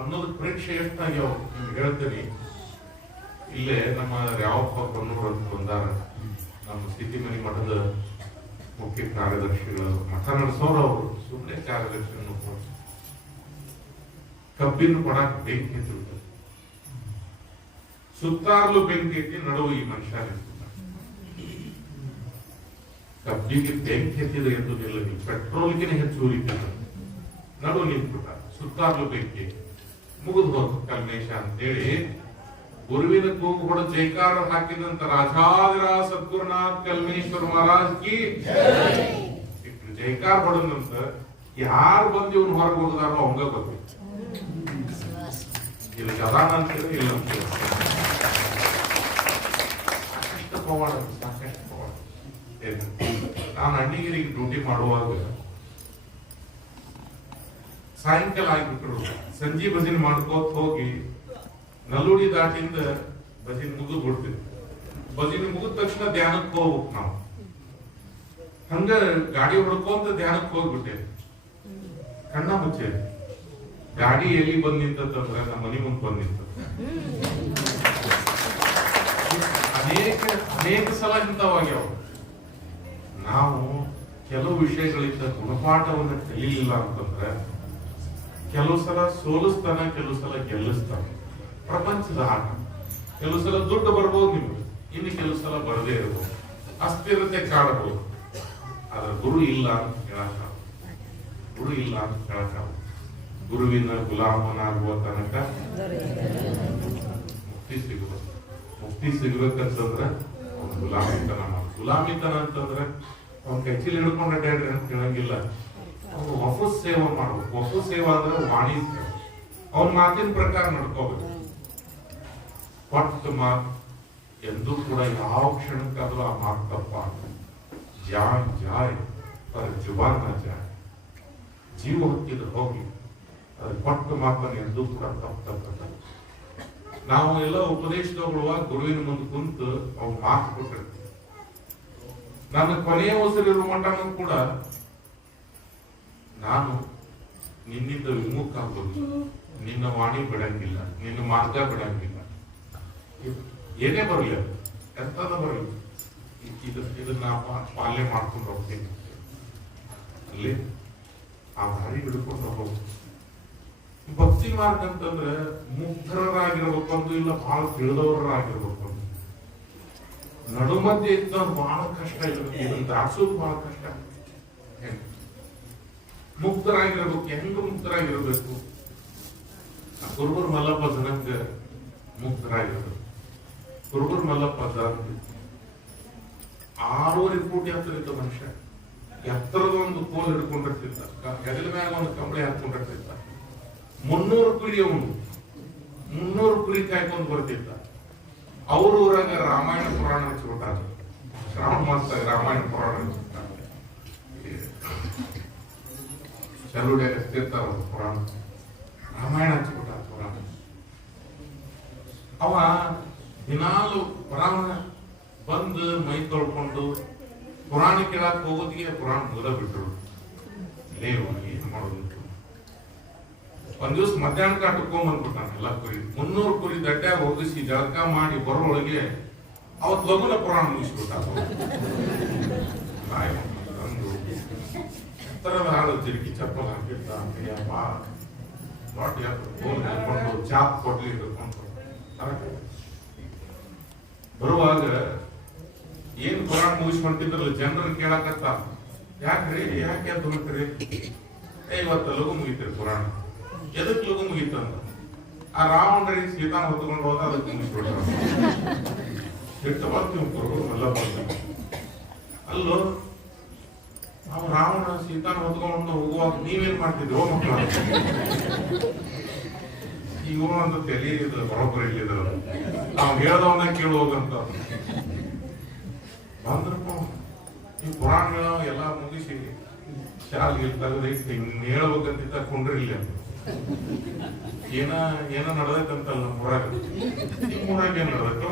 ಅನ್ನೋದು ಪರೀಕ್ಷೆ ಎಷ್ಟಾಗ್ಯಾವ ನಿಮ್ಗೆ ಹೇಳ್ತೀನಿ. ಇಲ್ಲೇ ನಮ್ಮ ಯಾವಪ್ಪ ಕೊನ್ನೂರು ಅಂತ ಬಂದಾರ, ನಮ್ಮ ಸ್ಥಿತಿಮನಿ ಮಠದ ಮುಖ್ಯ ಕಾರ್ಯದರ್ಶಿಗಳು, ಮಠ ನಡೆಸೋರು ಅವರು. ಸುಮ್ಮನೆ ಕಾರ್ಯದರ್ಶಿ ಕಬ್ಬಿನ ಕೊಡಕ್ ಬೆಂಕಿ ಎತ್ತಿರ್ತಾರೆ. ಸುತ್ತಾರ್ಲು ಬೆಂಕಿ ಎತ್ತಿ ನಡುವು ಈ ಮನುಷ್ಯ ಕಬ್ಬಿಗೆ ಬೆಂಕಿ ಎತ್ತಿದ ಎಂದು ನಿಲ್ಲ, ಪೆಟ್ರೋಲ್ಗಿನ ಹೆಚ್ಚು ಉರಿತಿದ್ದ. ನಡು ನಿಂತ್ಬಿಟ್ಟ. ಸುತ್ತಾರ್ಲು ಬೆಂಕಿ ಮುಗಿದು ಹೋದ ಕಲ್ಮೇಶ ಅಂತೇಳಿ ಗುರುವಿನ ಕೂಗು ಕೂಡ ಜೈಕಾರ ಹಾಕಿದಂತ ರಾಜಾದಿರಾಜ ಸದ್ಗುರುನಾಥ್ ಕಲ್ಮೇಶ್ವರ ಮಹಾರಾಜ್ ಕಿ ಜೈಕಾರ ಹೊಡೆದಂತ ಯಾರು ಬಂದು ಇವನು ಹೊರಗೆ ಹೋಗದಾರೋ ಅವಂಗ ಗೊತ್ತಿತ್ತು. ಇಲ್ಲಿ ಜವಾನ ಅಂತೀರ ಇಲ್ಲ ಅಂತೀರ. ಸಾಕಷ್ಟು ಪವಾಡ. ನಾನು ಅಣ್ಣಿಗಿರಿಗೆ ಡ್ಯೂಟಿ ಮಾಡುವಾಗ ಸಾಯಂಕಾಲ ಆಗ್ಬಿಟ್ರು. ಸಂಜೆ ಭಜನೆ ಮಾಡ್ಕೋತ ಹೋಗಿ ನಲ್ಲುಡಿ ದಾಟಿಂದ ಭಜನೆ ಮುಗಿದು ಬಿಡ್ತೀವಿ. ಭಜನೆ ಮುಗಿದ ತಕ್ಷಣ ಧ್ಯಾನಕ್ಕೆ ಹೋಗ್ಬೇಕು ನಾವು. ಹಂಗ ಗಾಡಿ ಹೊಡ್ಕೊಂತ ಧ್ಯಾನಕ್ಕೆ ಹೋಗ್ಬಿಟ್ಟೆ. ಕಣ್ಣ ಮುಚ್ಚೆ ಗಾಡಿ ಎಲ್ಲಿ ಬಂದ್ ನಿಂತಂದ್ರೆ ನಮ್ಮ ಮನೆ ಮುಂದೆ ಬಂದ್ ನಿಂತ. ಅನೇಕ ಸಲ ಇಂಥವಾಗ್ಯಾವ. ನಾವು ಕೆಲವು ವಿಷಯಗಳಿಂದ ಗುಣಪಾಠವನ್ನು ಕಲಿಲಿಲ್ಲ ಅಂತಂದ್ರೆ ಕೆಲವು ಸಲ ಸೋಲಿಸ್ತಾನ, ಕೆಲವು ಸಲ ಗೆಲ್ಲಿಸ್ತಾನ. ಪ್ರಪಂಚದ ಆಟ. ಕೆಲವು ಸಲ ದುಡ್ಡು ಬರ್ಬೋದು ನಿಮ್ಗೆ, ಇನ್ನು ಕೆಲವು ಸಲ ಬರದೇ ಇರ್ಬೋದು, ಅಸ್ಥಿರತೆ ಕಾಡಬಹುದು. ಆದ್ರೆ ಗುರು ಇಲ್ಲ ಅಂತ ಹೇಳಕ್ಕಾಗ. ಗುರುವಿನ ಗುಲಾಮನಾಗುವ ತನಕ ಮುಕ್ತಿ ಸಿಗ್ಬೇಕಂತಂದ್ರೆ ಅವ್ನ ಗುಲಾಮಿತನ ಮಾಡು. ಗುಲಾಮಿತನ ಅಂತಂದ್ರೆ ಅವ್ನ ಕೈಚೀಲಿ ಹಿಡ್ಕೊಂಡ ಅಡ್ಡಾಡ್ರಿ ಅಂತ ಹೇಳಂಗಿಲ್ಲ. ಅವ್ನು ವಫು ಸೇವಾ ಮಾಡ್ಬೇಕು. ವಫು ಸೇವಾ ಅಂದ್ರೆ ವಾಣಿ ಸೇವೆ. ಅವ್ನ ಮಾತಿನ ಪ್ರಕಾರ ನಡ್ಕೋಬೇಕು. ಪಟ್ಟು ಮಾತು ಎಂದೂ ಕೂಡ ಯಾವ ಕ್ಷಣಕ್ಕಾದ್ರೂ ಆ ಮಾತು ತಪ್ಪ. ಜಾನ್ ಜಾಯ್ ಪರ ಜುಬಾನ್ ನ ಜಾಯ್. ಜೀವ ಹೊತ್ತಿದ್ರೆ ಹೋಗಿ ಅದ್ರ ಪಟ್ಟು ಮಾತನ್ನು ಎಂದೂ ಕೂಡ ತಪ್ಪ. ನಾವು ಎಲ್ಲ ಉಪದೇಶದೊಳಗ ಗುರುವಿನ ಮುಂದೆ ಕುಂತು ಅವ್ನು ಮಾತು ಕೊಟ್ಟಿರ್ತೀವಿ. ನನ್ನ ಕೊನೆಯ ಉಸಿರಿರುವ ಮಟ್ಟನೂ ಕೂಡ ನಾನು ನಿನ್ನಿಂದ ವಿಮುಖ ಆಗ್ಬೋದು, ನಿನ್ನ ವಾಣಿ ಬಿಡಂಗಿಲ್ಲ, ನಿನ್ನ ಮಾರ್ಗ ಬಿಡಂಗಿಲ್ಲ. ಏನೇ ಬರಲಿ, ಅದು ಎಂತದ ಬರಲಿ, ಇದನ್ನ ಪಾಲನೆ ಮಾಡ್ಕೊಂಡು ಹೋಗ್ತೀನಿ. ಅಲ್ಲಿ ಆ ದಾರಿ ಹಿಡ್ಕೊಂಡು ಹೋಗ್ಬೇಕು. ಭಕ್ತಿ ಮಾರ್ಗ ಅಂತಂದ್ರೆ ಮುಗ್ಧರಾಗಿರ್ಬೇಕು ಅಂತ ಇಲ್ಲ, ಬಹಳ ತಿಳಿದವರಾಗಿರ್ಬೇಕು ಅಂತ. ನಡುಮಧ್ಯೆ ಇದ್ದ ಬಹಳ ಕಷ್ಟ ಇರುತ್ತೆ. ಇದನ್ನ ದಾಟ್ಸೋದು ಬಹಳ ಕಷ್ಟ. ಮುಕ್ತರಾಗಿರ್ಬೇಕು. ಹೆಂಗ ಮುಕ್ತರಾಗಿರ್ಬೇಕು? ಕುರುಬೂರು ಮಲ್ಲಪ್ಪ ಜನಾಂಗ ಮುಕ್ತರಾಗಿರ್ಬೇಕು. ಕುರುಬೂರು ಮಲ್ಲಪ್ಪ ಜನಾಂಗ 6 ಫೂಟ್ ಎತ್ತರ ಇದ್ದ ಮನುಷ್ಯ. ಎತ್ತರದ ಒಂದು ಕೋಲ್ ಹಿಡ್ಕೊಂಡಿರ್ತಿದ್ದ, ಹೆಗಲ ಮ್ಯಾಗ ಒಂದು ಕಂಬಳಿ ಹಾಕೊಂಡಿರ್ತಿದ್ದ. 300 ಕುರಿ, ಅವನು 300 ಕುರಿ ಕಾಯ್ಕೊಂಡು ಬರ್ತಿದ್ದ. ಅವ್ರ ಊರಾಗ ರಾಮಾಯಣ ಪುರಾಣ ಹಚ್ಚಿಬಿಟ್ಟಾರ. ಶ್ರಾವಣ ಮಾಸ ರಾಮಾಯಣ ಪುರಾಣ ಹಚ್ಚಿಬಿಟ್ಟಾರ. ಚಲುಡೆ ಎಸ್ತಿರ್ತಾರ ಪುರಾಣ, ರಾಮಾಯಣ ಹಚ್ಚಿಬಿಟ್ಟಾರ ಪುರಾಣ. ಅವ ದಿನಾಲು ಪುರಾಣ ಬಂದು ಮೈ ತೊಳ್ಕೊಂಡು ಪುರಾಣ ಕೇಳಕ್ ಹೋಗೋದಿಗೆ ಪುರಾಣ ಮುಗಿದ ಬಿಟ್ರು. ಏನ್ ಮಾಡೋದು? ಒಂದ್ ದಿವ್ಸ ಮಧ್ಯಾಹ್ನಕ್ಕೆ ಅಟ್ಕೊಂಡ್ ಬಂದ್ಬಿಟ್ಟಾನ ಎಲ್ಲ ಕುರಿ 300 ಕುರಿ ದಡ್ಡ್ಯಾಗ ಹೋಗಿಸಿ ಜಳಕ ಮಾಡಿ ಬರೋಳಗೆ ಅವತ್ ಲಘುನ ಪುರಾಣ ಮುಗಿಸ್ಬಿಟ್ಟ. ತರದ ಹಾಡು ತಿರುಗಿ ಚಪ್ಪಲ್ ಹಾಕಿರ್ತ ಚಾಪ್ ಕೊಡ್ಲಿ ಬರುವಾಗ ಏನ್ ಪುರಾಣ ಮುಗಿಸ್ಕೊಂತಿದ್ರಲ್ಲ ಜನರನ್ನ ಕೇಳಕತ್ತ, ಯಾಕ್ರಿ ಯಾಕೆ ಅಂತ ಹೋಗ್ತೀರಿ? ಇವತ್ತು ಲಘು ಮುಗಿತೀರಿ ಪುರಾಣ. ಎದಕ್ ಲಘು ಮುಗೀತು ಅಂತ ಆ ರಾವಣರಿಗೆ ಸೀತಾನ ಹೊತ್ಕೊಂಡು ಹೋದ ಅದಕ್ಕೆ ಮುಗಿಸ್ಬಿಟ್ರ. ಎಲ್ಲ ಅಲ್ಲೋ ನಾವು ರಾವಣ ಸೀತಾನ ಹೊತ್ಕೊಂಡು ಹೋಗುವಾಗ ನೀವೇನ್ ಮಾಡ್ತಿದ್ವಿ ಓ ಮಕ್ಕಳ? ಈಗ ಅಂತ ತಲೆ ಬರೋಬ್ಬರಿ ಇಲ್ಲಿದ್ರು ನಾವು ಹೇಳ್ದವನ್ನ ಕೇಳು ಹೋಗಂತ ಬಂದ್ರಪ್ಪ. ಈ ಪುರಾಣಗಳ ಎಲ್ಲ ಮುಗಿಸಿ ಶಾಲೆಗೆ ತೆಗೆದೈತಿ ಹೇಳ್ಬೇಕಂತ ಕೊಂಡ್ರಿಲ್ಲ ಏನ ನಡೆದೈತಂತಲ್ಲ ನಮ್ಮ ಊರಾಗ. ನಿಮ್ಮ ಊರಾಗ ಏನ್ ನಡೆದೈತ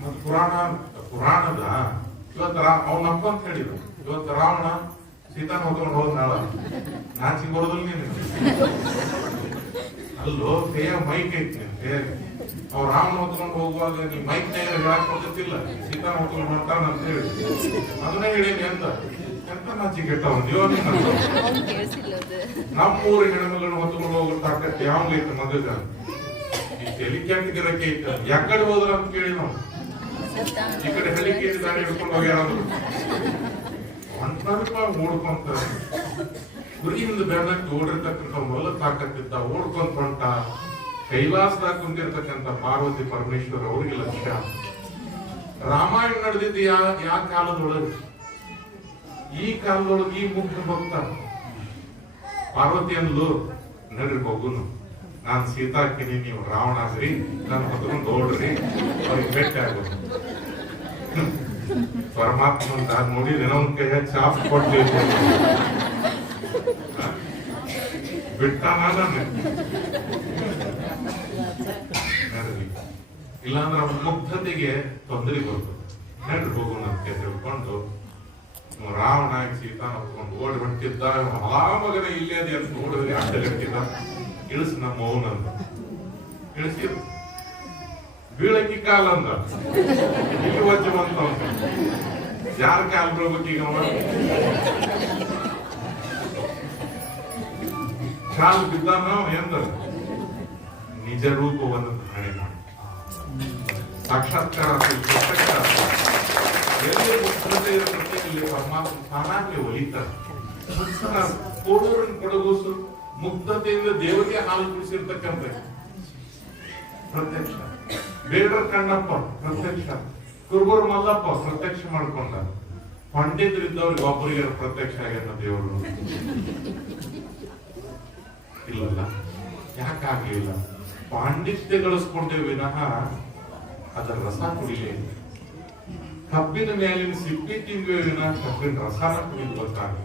ಮತ್ ಪುರಾಣದ ಇವತ್ತ ಅವನಪ್ಪ ಅಂತ ಹೇಳಿದ್ರು. ಇವತ್ತು ರಾವಣ ಸೀತಾನ ಹೊತ್ಕೊಂಡು ಹೋದ್ ನಾಳ ನಾಚಿಗೆ ಬರೋದಿಲ್ಲ ನೀನು. ಅಲ್ಲೋ ಕೈಯ ಮೈಕ್ ಐತಿ ಅವ್ ರಾವಣ ಹೊತ್ಕೊಂಡು ಹೋಗುವಾಗ ನೀ ಮೈಕ್ ಹೇಳಕ್ ಹೋಗುತ್ತಿಲ್ಲ, ಸೀತಾನ ಹೊತ್ಕೊಂಡು ಮಾಡ್ತಾನ ಅಂತ ಹೇಳಿ ಅದನ್ನೇ ಹೇಳೇನಿ ಅಂತ ಎಂತ ನಾಚಿಗೆ ಕೆಟ್ಟವನ್ಯೋ ನೀನು. ನಮ್ಮೂರ ಹೆಣ್ಮಗಳನ್ನ ಹೊತ್ಕೊಂಡು ಹೋಗೋ ತಾಕತ್ ಯಾವ್ದೈತೆ ಮಗಗ? ಈ ಹೆಲಿಕಾಪ್ಟರ್ ಗಿರಕ್ಕೆ ಐತ ಯಾಕಡೆ ಹೋದ್ರ ಅಂತ ಕೇಳಿ ನಾವು ಈ ಕಡೆ ಹೆಲಿಕೇರಿ ದಾರಿ ಹಿಡ್ಕೊಂಡು ಹೋಗ್ಯಾರ ಅಂತಾರಪ್ಪ ಓಡ್ಕೊಂತ ಗುರಿಯಿಂದ ಬೆನ್ನಕ್ಕೆ ಓಡಿರ್ತಕ್ಕಂಥ ಮೊದಲ ತಾಕತ್ತಿದ್ದ ಓಡ್ಕೊಂತ ಹೊಂಟ ಕೈಲಾಸದಾಗ ಕುಂದಿರ್ತಕ್ಕಂಥ ಪಾರ್ವತಿ ಪರಮೇಶ್ವರ್ ಅವ್ರಿಗೆ ಲಕ್ಷ್ಯ. ರಾಮಾಯಣ ನಡೆದಿದ್ದು ಯಾವ ಕಾಲದೊಳಗೆ? ಈ ಕಾಲದೊಳಗೆ ಈ ಮುಗ್ಧ ಭಕ್ತ ಪಾರ್ವತಿ ಅಂದ್ಲು, ನಡ್ರಿ ಹೋಗುನು, ನಾನ್ ಸೀತಾ ಹಾಕಿನಿ, ನೀವು ರಾವಣ ಆಗ್ರಿ, ನಾನು ಹೊತ್ಕೊಂಡು ಓಡ್ರಿ, ಅವ್ರಿಗೆ ಭೇಟಿ ಆಗೋದು. ಪರಮಾತ್ಮ ಅಂತ ನೋಡಿ ಅವನ ಕೈಯ ಚಾಪ್ ಕೊಡ್ಲಿ ಬಿಟ್ಟಾನ ಇಲ್ಲಾಂದ್ರೆ ಅವನ ಮುಗ್ಧತೆಗೆ ತೊಂದರೆ ಬರ್ತದೆ. ನಡ್ರಿ ಹೋಗೋಣ ಅಂತ ತಿಳ್ಕೊಂಡು ರಾವಣ ಸೀತಾನ ಹೊತ್ಕೊಂಡು ಓಡಿ ಹೊಂಟಿದ್ದ. ಹಲಾ ಮಗನ ಇಲ್ಲೇ ಅದೇ ಅಂತ ನೋಡಿದ್ರೆ ಅಡ್ಡಗಟ್ಟಿದ ಇಳಿಸ್ ನಮ್ಮ ಮೌನಂದ ಇಳಿಸಿ ಬೀಳಕ್ಕಿ ಕಾಲ ಅಂದ ಇಲ್ಲಿ ವಜ್ಜ ಬಂತ ಯಾರ ಕಾಲ್ ಬೀಳ್ಬೇಕೀಗ ಕಾಲು ಬಿದ್ದಾನ ಎಂದ ನಿಜ ರೂಪವನ್ನು ಧಾರಣೆ ಮಾಡಿ ಸಾಕ್ಷಾತ್ಕಾರ ಎಲ್ಲಿ ಮುಕ್ತತೆ ಇರಲಿ ಪರಮಾತ್ಮ ತಾನಾಗ್ಲಿ ಒಲಿತಾರೆ. ಕೋಡೂರಿನ ಕೊಡಗೂಸು ಮುಗ್ಧತೆಯಿಂದ ದೇವರಿಗೆ ಹಾಲು ಕುಡಿಸಿರ್ತಕ್ಕಂಥ ಪ್ರತ್ಯಕ್ಷ. ಬೇಡರ ಕಣ್ಣಪ್ಪ ಪ್ರತ್ಯಕ್ಷ. ಕುರುಬೂರು ಮಲ್ಲಪ್ಪ ಪ್ರತ್ಯಕ್ಷ ಮಾಡ್ಕೊಂಡ. ಪಂಡಿತರಿದ್ದವ್ರಿಗೆ ಒಬ್ಬರಿಗೆ ಪ್ರತ್ಯಕ್ಷ ಆಗ್ಯಾನ ದೇವರು. ಇಲ್ಲಲ್ಲ, ಯಾಕಾಗ್ಲಿಲ್ಲ? ಪಾಂಡಿತ್ಯ ಗಳಿಸ್ಕೊಂಡೇ ವಿನಃ ಅದರ ರಸ ಕುಡಿಲೇ. ಕಬ್ಬಿನ ಮೇಲಿನ ಸಿಪ್ಪಿ ತಿಂದ್ವಿ ವಿನಃ ಕಬ್ಬಿನ ರಸನ ಕುಡಿದು ಗೊತ್ತಾಗ್ಲಿ.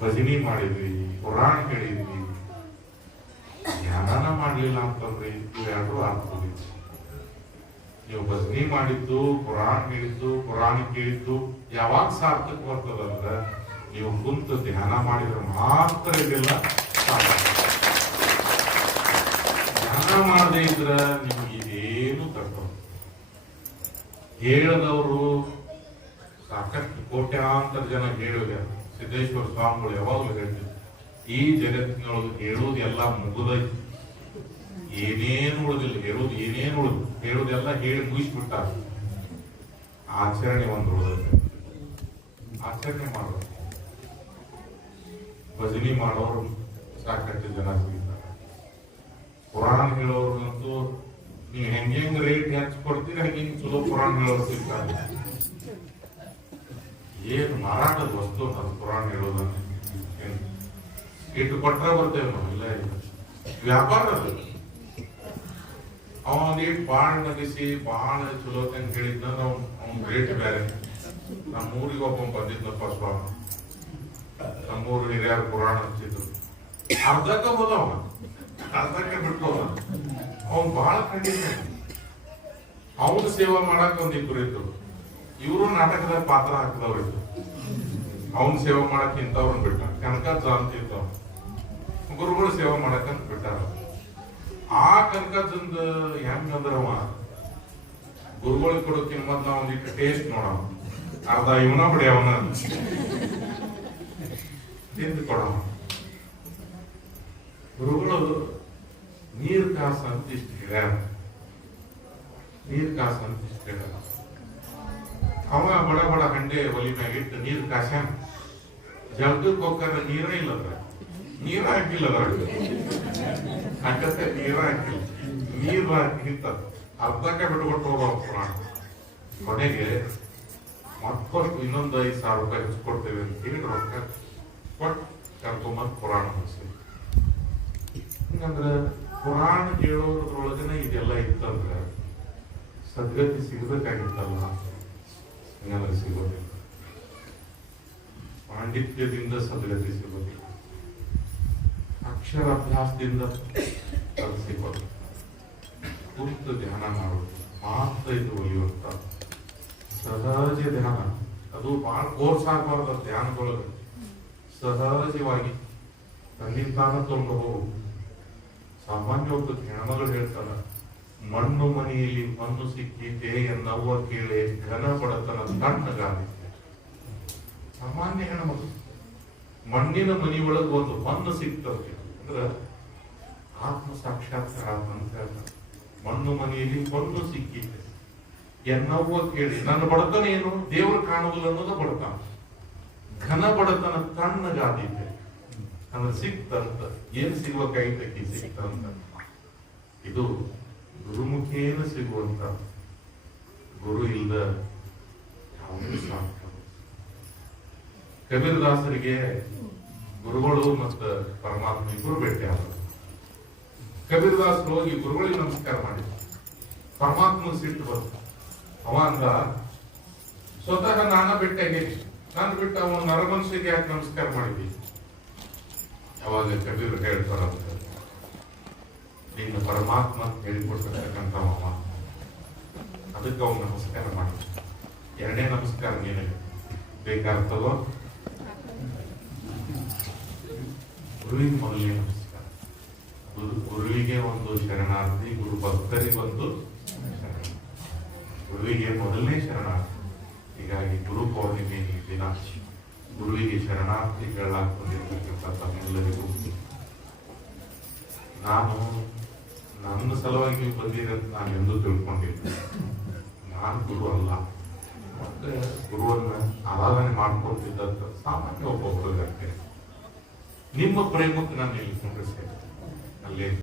ಭಜನಿ ಮಾಡಿದ್ವಿ, ಪುರಾಣ ಹೇಳಿದ್ವಿ, ಧ್ಯಾನ ಮಾಡ್ಲಿಲ್ಲ ಅಂತಂದ್ರೆ ಇವೆರಡೂ ಆಗ್ತದೆ. ನೀವು ಭಜನಿ ಮಾಡಿದ್ದು, ಪುರಾಣ ಹೇಳಿದ್ದು, ಪುರಾಣ ಕೇಳಿದ್ದು ಯಾವಾಗ ಸಾರ್ಥಕ ಬರ್ತದಂದ್ರ ನೀವು ಕುಂತು ಧ್ಯಾನ ಮಾಡಿದ್ರೆ ಮಾತ್ರ ಇದೆಲ್ಲ ಧ್ಯಾನ ಮಾಡದೇ ಇದ್ರ ನಿಮ್ಗೆ ಇದೇನು ತಕ್ಕ. ಹೇಳದವರು ಸಾಕಷ್ಟು ಕೋಟ್ಯಾಂತರ ಜನ ಹೇಳಿದ ಸಿದ್ದೇಶ್ವರ ಸ್ವಾಮಿಗಳು ಯಾವಾಗಲೂ ಹೇಳ್ತಿದ್ರು, ಈ ಜಗತ್ತಿನೊಳಗೆ ಹೇಳುವುದು ಎಲ್ಲ ಮುಗಿದೈತಿ, ಏನೇನು ಉಳಿದಿಲ್ಲ, ಹೇಳುವುದು ಏನೇನು ಉಳಿದು ಹೇಳುವುದೆಲ್ಲ ಹೇಳಿ ಮುಗಿಸ್ಬಿಟ್ಟ. ಆಚರಣೆ ಒಂದು ಉಳಿದೈತೆ. ಆಚರಣೆ ಮಾಡೋದು, ಭಜನಿ ಮಾಡೋರು ಸಾಕಷ್ಟು ಜನ ಸಿಗ್ತಾರೆ. ಪುರಾಣ ಹೇಳೋರ್ಗಂತೂ ನೀವು ಹೆಂಗ್ ರೇಟ್ ಹೆಚ್ಚು ಕೊಡ್ತೀರಿ ಹಂಗೆ ಚಲೋ ಪುರಾಣ ಹೇಳೋರು ಸಿಗ್ತಾರೆ. ಏನು ಮಾರಾಟದ ವಸ್ತು ಅದು ಪುರಾಣ ಹೇಳೋದನ್ನ ಇಟ್ಟು ಕೊಟ್ರೆ ಬರ್ತೇವೆ ನಾವು. ಇಲ್ಲ ವ್ಯಾಪಾರ ಅದು. ಅವನಿಗೆ ಬಾಳ ನಗಿಸಿ ಬಾಳ ಚಲೋ ಅಂತ ಹೇಳಿದ್ನಂದ್ರೆ ಅವ್ನ ರೇಟ್ ಬೇರೆ. ನಮ್ಮೂರಿಗೆ ಒಬ್ಬ ಬಂದಿದ್ನಪ್ಪ ಸ್ವಾಮಿ, ನಮ್ಮೂರು ಹಿರಿಯರ ಪುರಾಣ ಹಚ್ಚಿದ್ರು. ಅರ್ಧಕ್ಕೆ ಹೋದವ, ಅರ್ಧಕ್ಕೆ ಬಿಟ್ಟೋದ. ಅವನ್ ಬಹಳ ಖಂಡಿತ. ಅವನು ಸೇವಾ ಮಾಡಕ್ ಒಂದಿಬ್ಬರು ಇದ್ರು. ಇವರು ನಾಟಕದ ಪಾತ್ರ ಹಾಕಿದವ್ರು ಇದ್ರು. ಅವನ್ ಸೇವೆ ಮಾಡಕ್ ಇಂಥವ್ರನ್ನ ಬಿಟ್ಟ ಕನಕಜ್ಜ ಅಂತಿದ್ದವ ಗುರುಗಳು ಸೇವೆ ಮಾಡಕ್ಕಂತ ಬಿಟ್ಟಾರ. ಆ ಕನಕಜ್ಜಂದ ಹೆಂಗಂದ್ರವ ಗುರುಗಳಿಗೆ ಕೊಡೋಕಿನ ಮೊದ್ಲು ಒಂದಿಟ್ಟು ಟೇಸ್ಟ್ ನೋಡ ಅರ್ಧ ಇವನ ಬಿಡಿ ಅವನ ತಿಂದು ಕೊಡವ. ಗುರುಗಳು ನೀರ್ ಕಾಸ ಅಂತ ಇಷ್ಟ ಹೇಳ್ಯಾರ, ನೀರ್ ಕಾಸ ಅಂತ ಇಷ್ಟ ಹೇಳ್ಯಾರ. ಅವ ಬಡ ಬಡ ಹಂಡೆ ಒಲಿ ಮ್ಯಾಗಿಟ್ಟು ನೀರ್ ಕಾಸ ಜಳಕಕ್ಕೆ ಹೋಗ್ತಾರೆ, ನೀರೇ ಇಲ್ಲದ್ರ ನೀರ ಹಾಕಿಲ್ಲ ಅದ್ರ ನೀರ ಹಾಕಿಲ್ಲ, ನೀರ್ ಹಾಕಿಂತ ಅರ್ಧಕ್ಕೆ ಬಿಟ್ಬಿಟ್ಟು ಹೋಗೋ ಪುರಾಣ. ಕೊನೆಗೆ ಮತ್ತಷ್ಟು ಇನ್ನೊಂದು 5,000 ರೂಪಾಯಿ ಹೆಚ್ಚಿಕೊಡ್ತೇವೆ ಅಂತ ಹೇಳಿ ರೊಕ್ಕ ಕೊಟ್ಟು ಕರ್ಕೊಂಬಂದ್ ಪುರಾಣ ಮುಗಿಸ್ತೀವಿ. ಹಂಗಂದ್ರ ಪುರಾಣ ಕೇಳೋದ್ರೊಳಗನೆ ಇದೆಲ್ಲ ಇತ್ತಂದ್ರ ಸದ್ಗತಿ ಸಿಗಬೇಕಾಗಿತ್ತಲ್ಲ, ಹಂಗಂದ್ರೆ ಸಿಗೋದಿಲ್ಲ. ಪಾಂಡಿತ್ಯದಿಂದ ಸದ್ಗತಿ ಸಿಗೋದಿಲ್ಲ, ಅಕ್ಷರಾಭ್ಯಾಸದಿಂದ ಅದು ಸಿಗೋದು. ಕೂತು ಧ್ಯಾನ ಮಾಡೋದು ಮಾತ್ರ ಇದು ಒಲಿಯುವಂತ ಸಹಜ ಧ್ಯಾನ. ಅದು ಬಹಳ ಕೋರ್ಸ್ ಆಗಬಾರ್ದು ಧ್ಯಾನದೊಳಗೆ, ಸಹಜವಾಗಿ ತನ್ನಿಂದಾನ ತಗೊಂಡು ಹೋಗು. ಸಾಮಾನ್ಯ ಒಬ್ಬ ಹೆಣ್ಮಗಳು ಹೇಳ್ತಾರ, ಮಣ್ಣು ಮನೆಯಲ್ಲಿ ಮಣ್ಣು ಸಿಕ್ಕಿತೆ ಎನ್ನವ್ವ ಕೇಳೆ ಘನ ಬಡತನ ತಣ್ಣಗಾಲಿತೆ. ಸಾಮಾನ್ಯ ಹೆಣ್ಮಗಳು ಮಣ್ಣಿನ ಮನೆಯೊಳಗೆ ಒಂದು ಮಣ್ಣು ಸಿಗ್ತದೆ ಅಂದ್ರ ಆತ್ಮ ಸಾಕ್ಷಾತ್ಕಾರ ಅಂತ ಹೇಳ್ತಾರೆ. ಮಣ್ಣು ಮನೆಯಲ್ಲಿ ಮಣ್ಣು ಸಿಕ್ಕಿತೆ ಎನ್ನವ್ವ ಕೇಳಿ, ನನ್ನ ಬಡತನ ಏನು ದೇವರು ಕಾಣುವುದಿಲ್ಲ ಅನ್ನೋದು ಬಡತನ. ಘನ ಬಡತನ ತಣ್ಣಗಾದೀತೆ ಅಂದ್ರೆ ಸಿಕ್ತಂತ. ಏನ್ ಸಿಗ್ಬೇಕಾಗಿದ್ದಕ್ಕೆ ಸಿಕ್ತಂತ. ಇದು ಗುರುಮುಖೇನ ಸಿಗುವಂತ, ಗುರು ಇಲ್ದ ಯಾವುದೇ ಸಾಧ್ಯ. ಕಬೀರದಾಸರಿಗೆ ಗುರುಗಳು ಮತ್ತು ಪರಮಾತ್ಮ ಇಬ್ಬರು ಭೇಟಿ ಆದರು. ಕಬೀರದಾಸರು ಹೋಗಿ ಗುರುಗಳಿಗೆ ನಮಸ್ಕಾರ ಮಾಡಿ ಪರಮಾತ್ಮ ಸಿಟ್ಟು ಬಂತ. ಅವ ಅಂದ, ಸ್ವತಃ ನಾನ ಭೇಟಿಯಾಗೇನಿ, ನಾನು ಬಿಟ್ಟು ಅವನ ನರಮನುಷ್ಯಗೆ ಯಾಕೆ ನಮಸ್ಕಾರ ಮಾಡಿದ್ವಿ? ಅವಾಗ ಕಬೀರ್ ಹೇಳ್ತಾರಂತ, ನಿನ್ನ ಪರಮಾತ್ಮ ಹೇಳಿಕೊಡ್ತಕ್ಕಂಥವ, ಅದಕ್ಕೆ ಅವ್ನು ನಮಸ್ಕಾರ ಮಾಡಿ. ಎರಡನೇ ನಮಸ್ಕಾರ ನಿನಗೆ ಬೇಕಾಗ್ತದೋ? ಗುರುವಿಗೆ ಮೊದಲನೇ ನಮಸ್ಕಾರ. ಗುರುವಿಗೆ ಒಂದು ಶರಣಾರ್ಥಿ, ಗುರು ಭಕ್ತರಿಗೆ ಒಂದು ಶರಣ. ಗುರುವಿಗೆ ಮೊದಲನೇ ಶರಣಾರ್ಥಿ. ಹೀಗಾಗಿ ಗುರು ಪೌರ್ಣಿಮೆ ದಿನ ಗುರುವಿಗೆ ಶರಣಾರ್ಥಿಗಳಾಗ್ತಕ್ಕಂಥ ತಮ್ಮೆಲ್ಲರಿಗೂ ನಾನು ನನ್ನ ಸಲುವಾಗಿ ನೀವು ಬಂದಿರ ಅಂತ ನಾನು ಎಂದೂ ತಿಳ್ಕೊಂಡಿದ್ದೆ. ನಾನು ಗುರು ಅಲ್ಲ, ಮತ್ತೆ ಗುರುವನ್ನ ಆರಾಧನೆ ಮಾಡ್ಕೊಳ್ತಿದ್ದಂತ ಸಾಮಾನ್ಯ ಒಬ್ಬೊಬ್ಬರಿಗೆ ನಿಮ್ಮ ಪ್ರೇಮಕ್ಕೆ ನಾನು ಇಲ್ಲಿ ಕೊಂಡಿಸ್ತೇನೆ ಅಲ್ಲೇ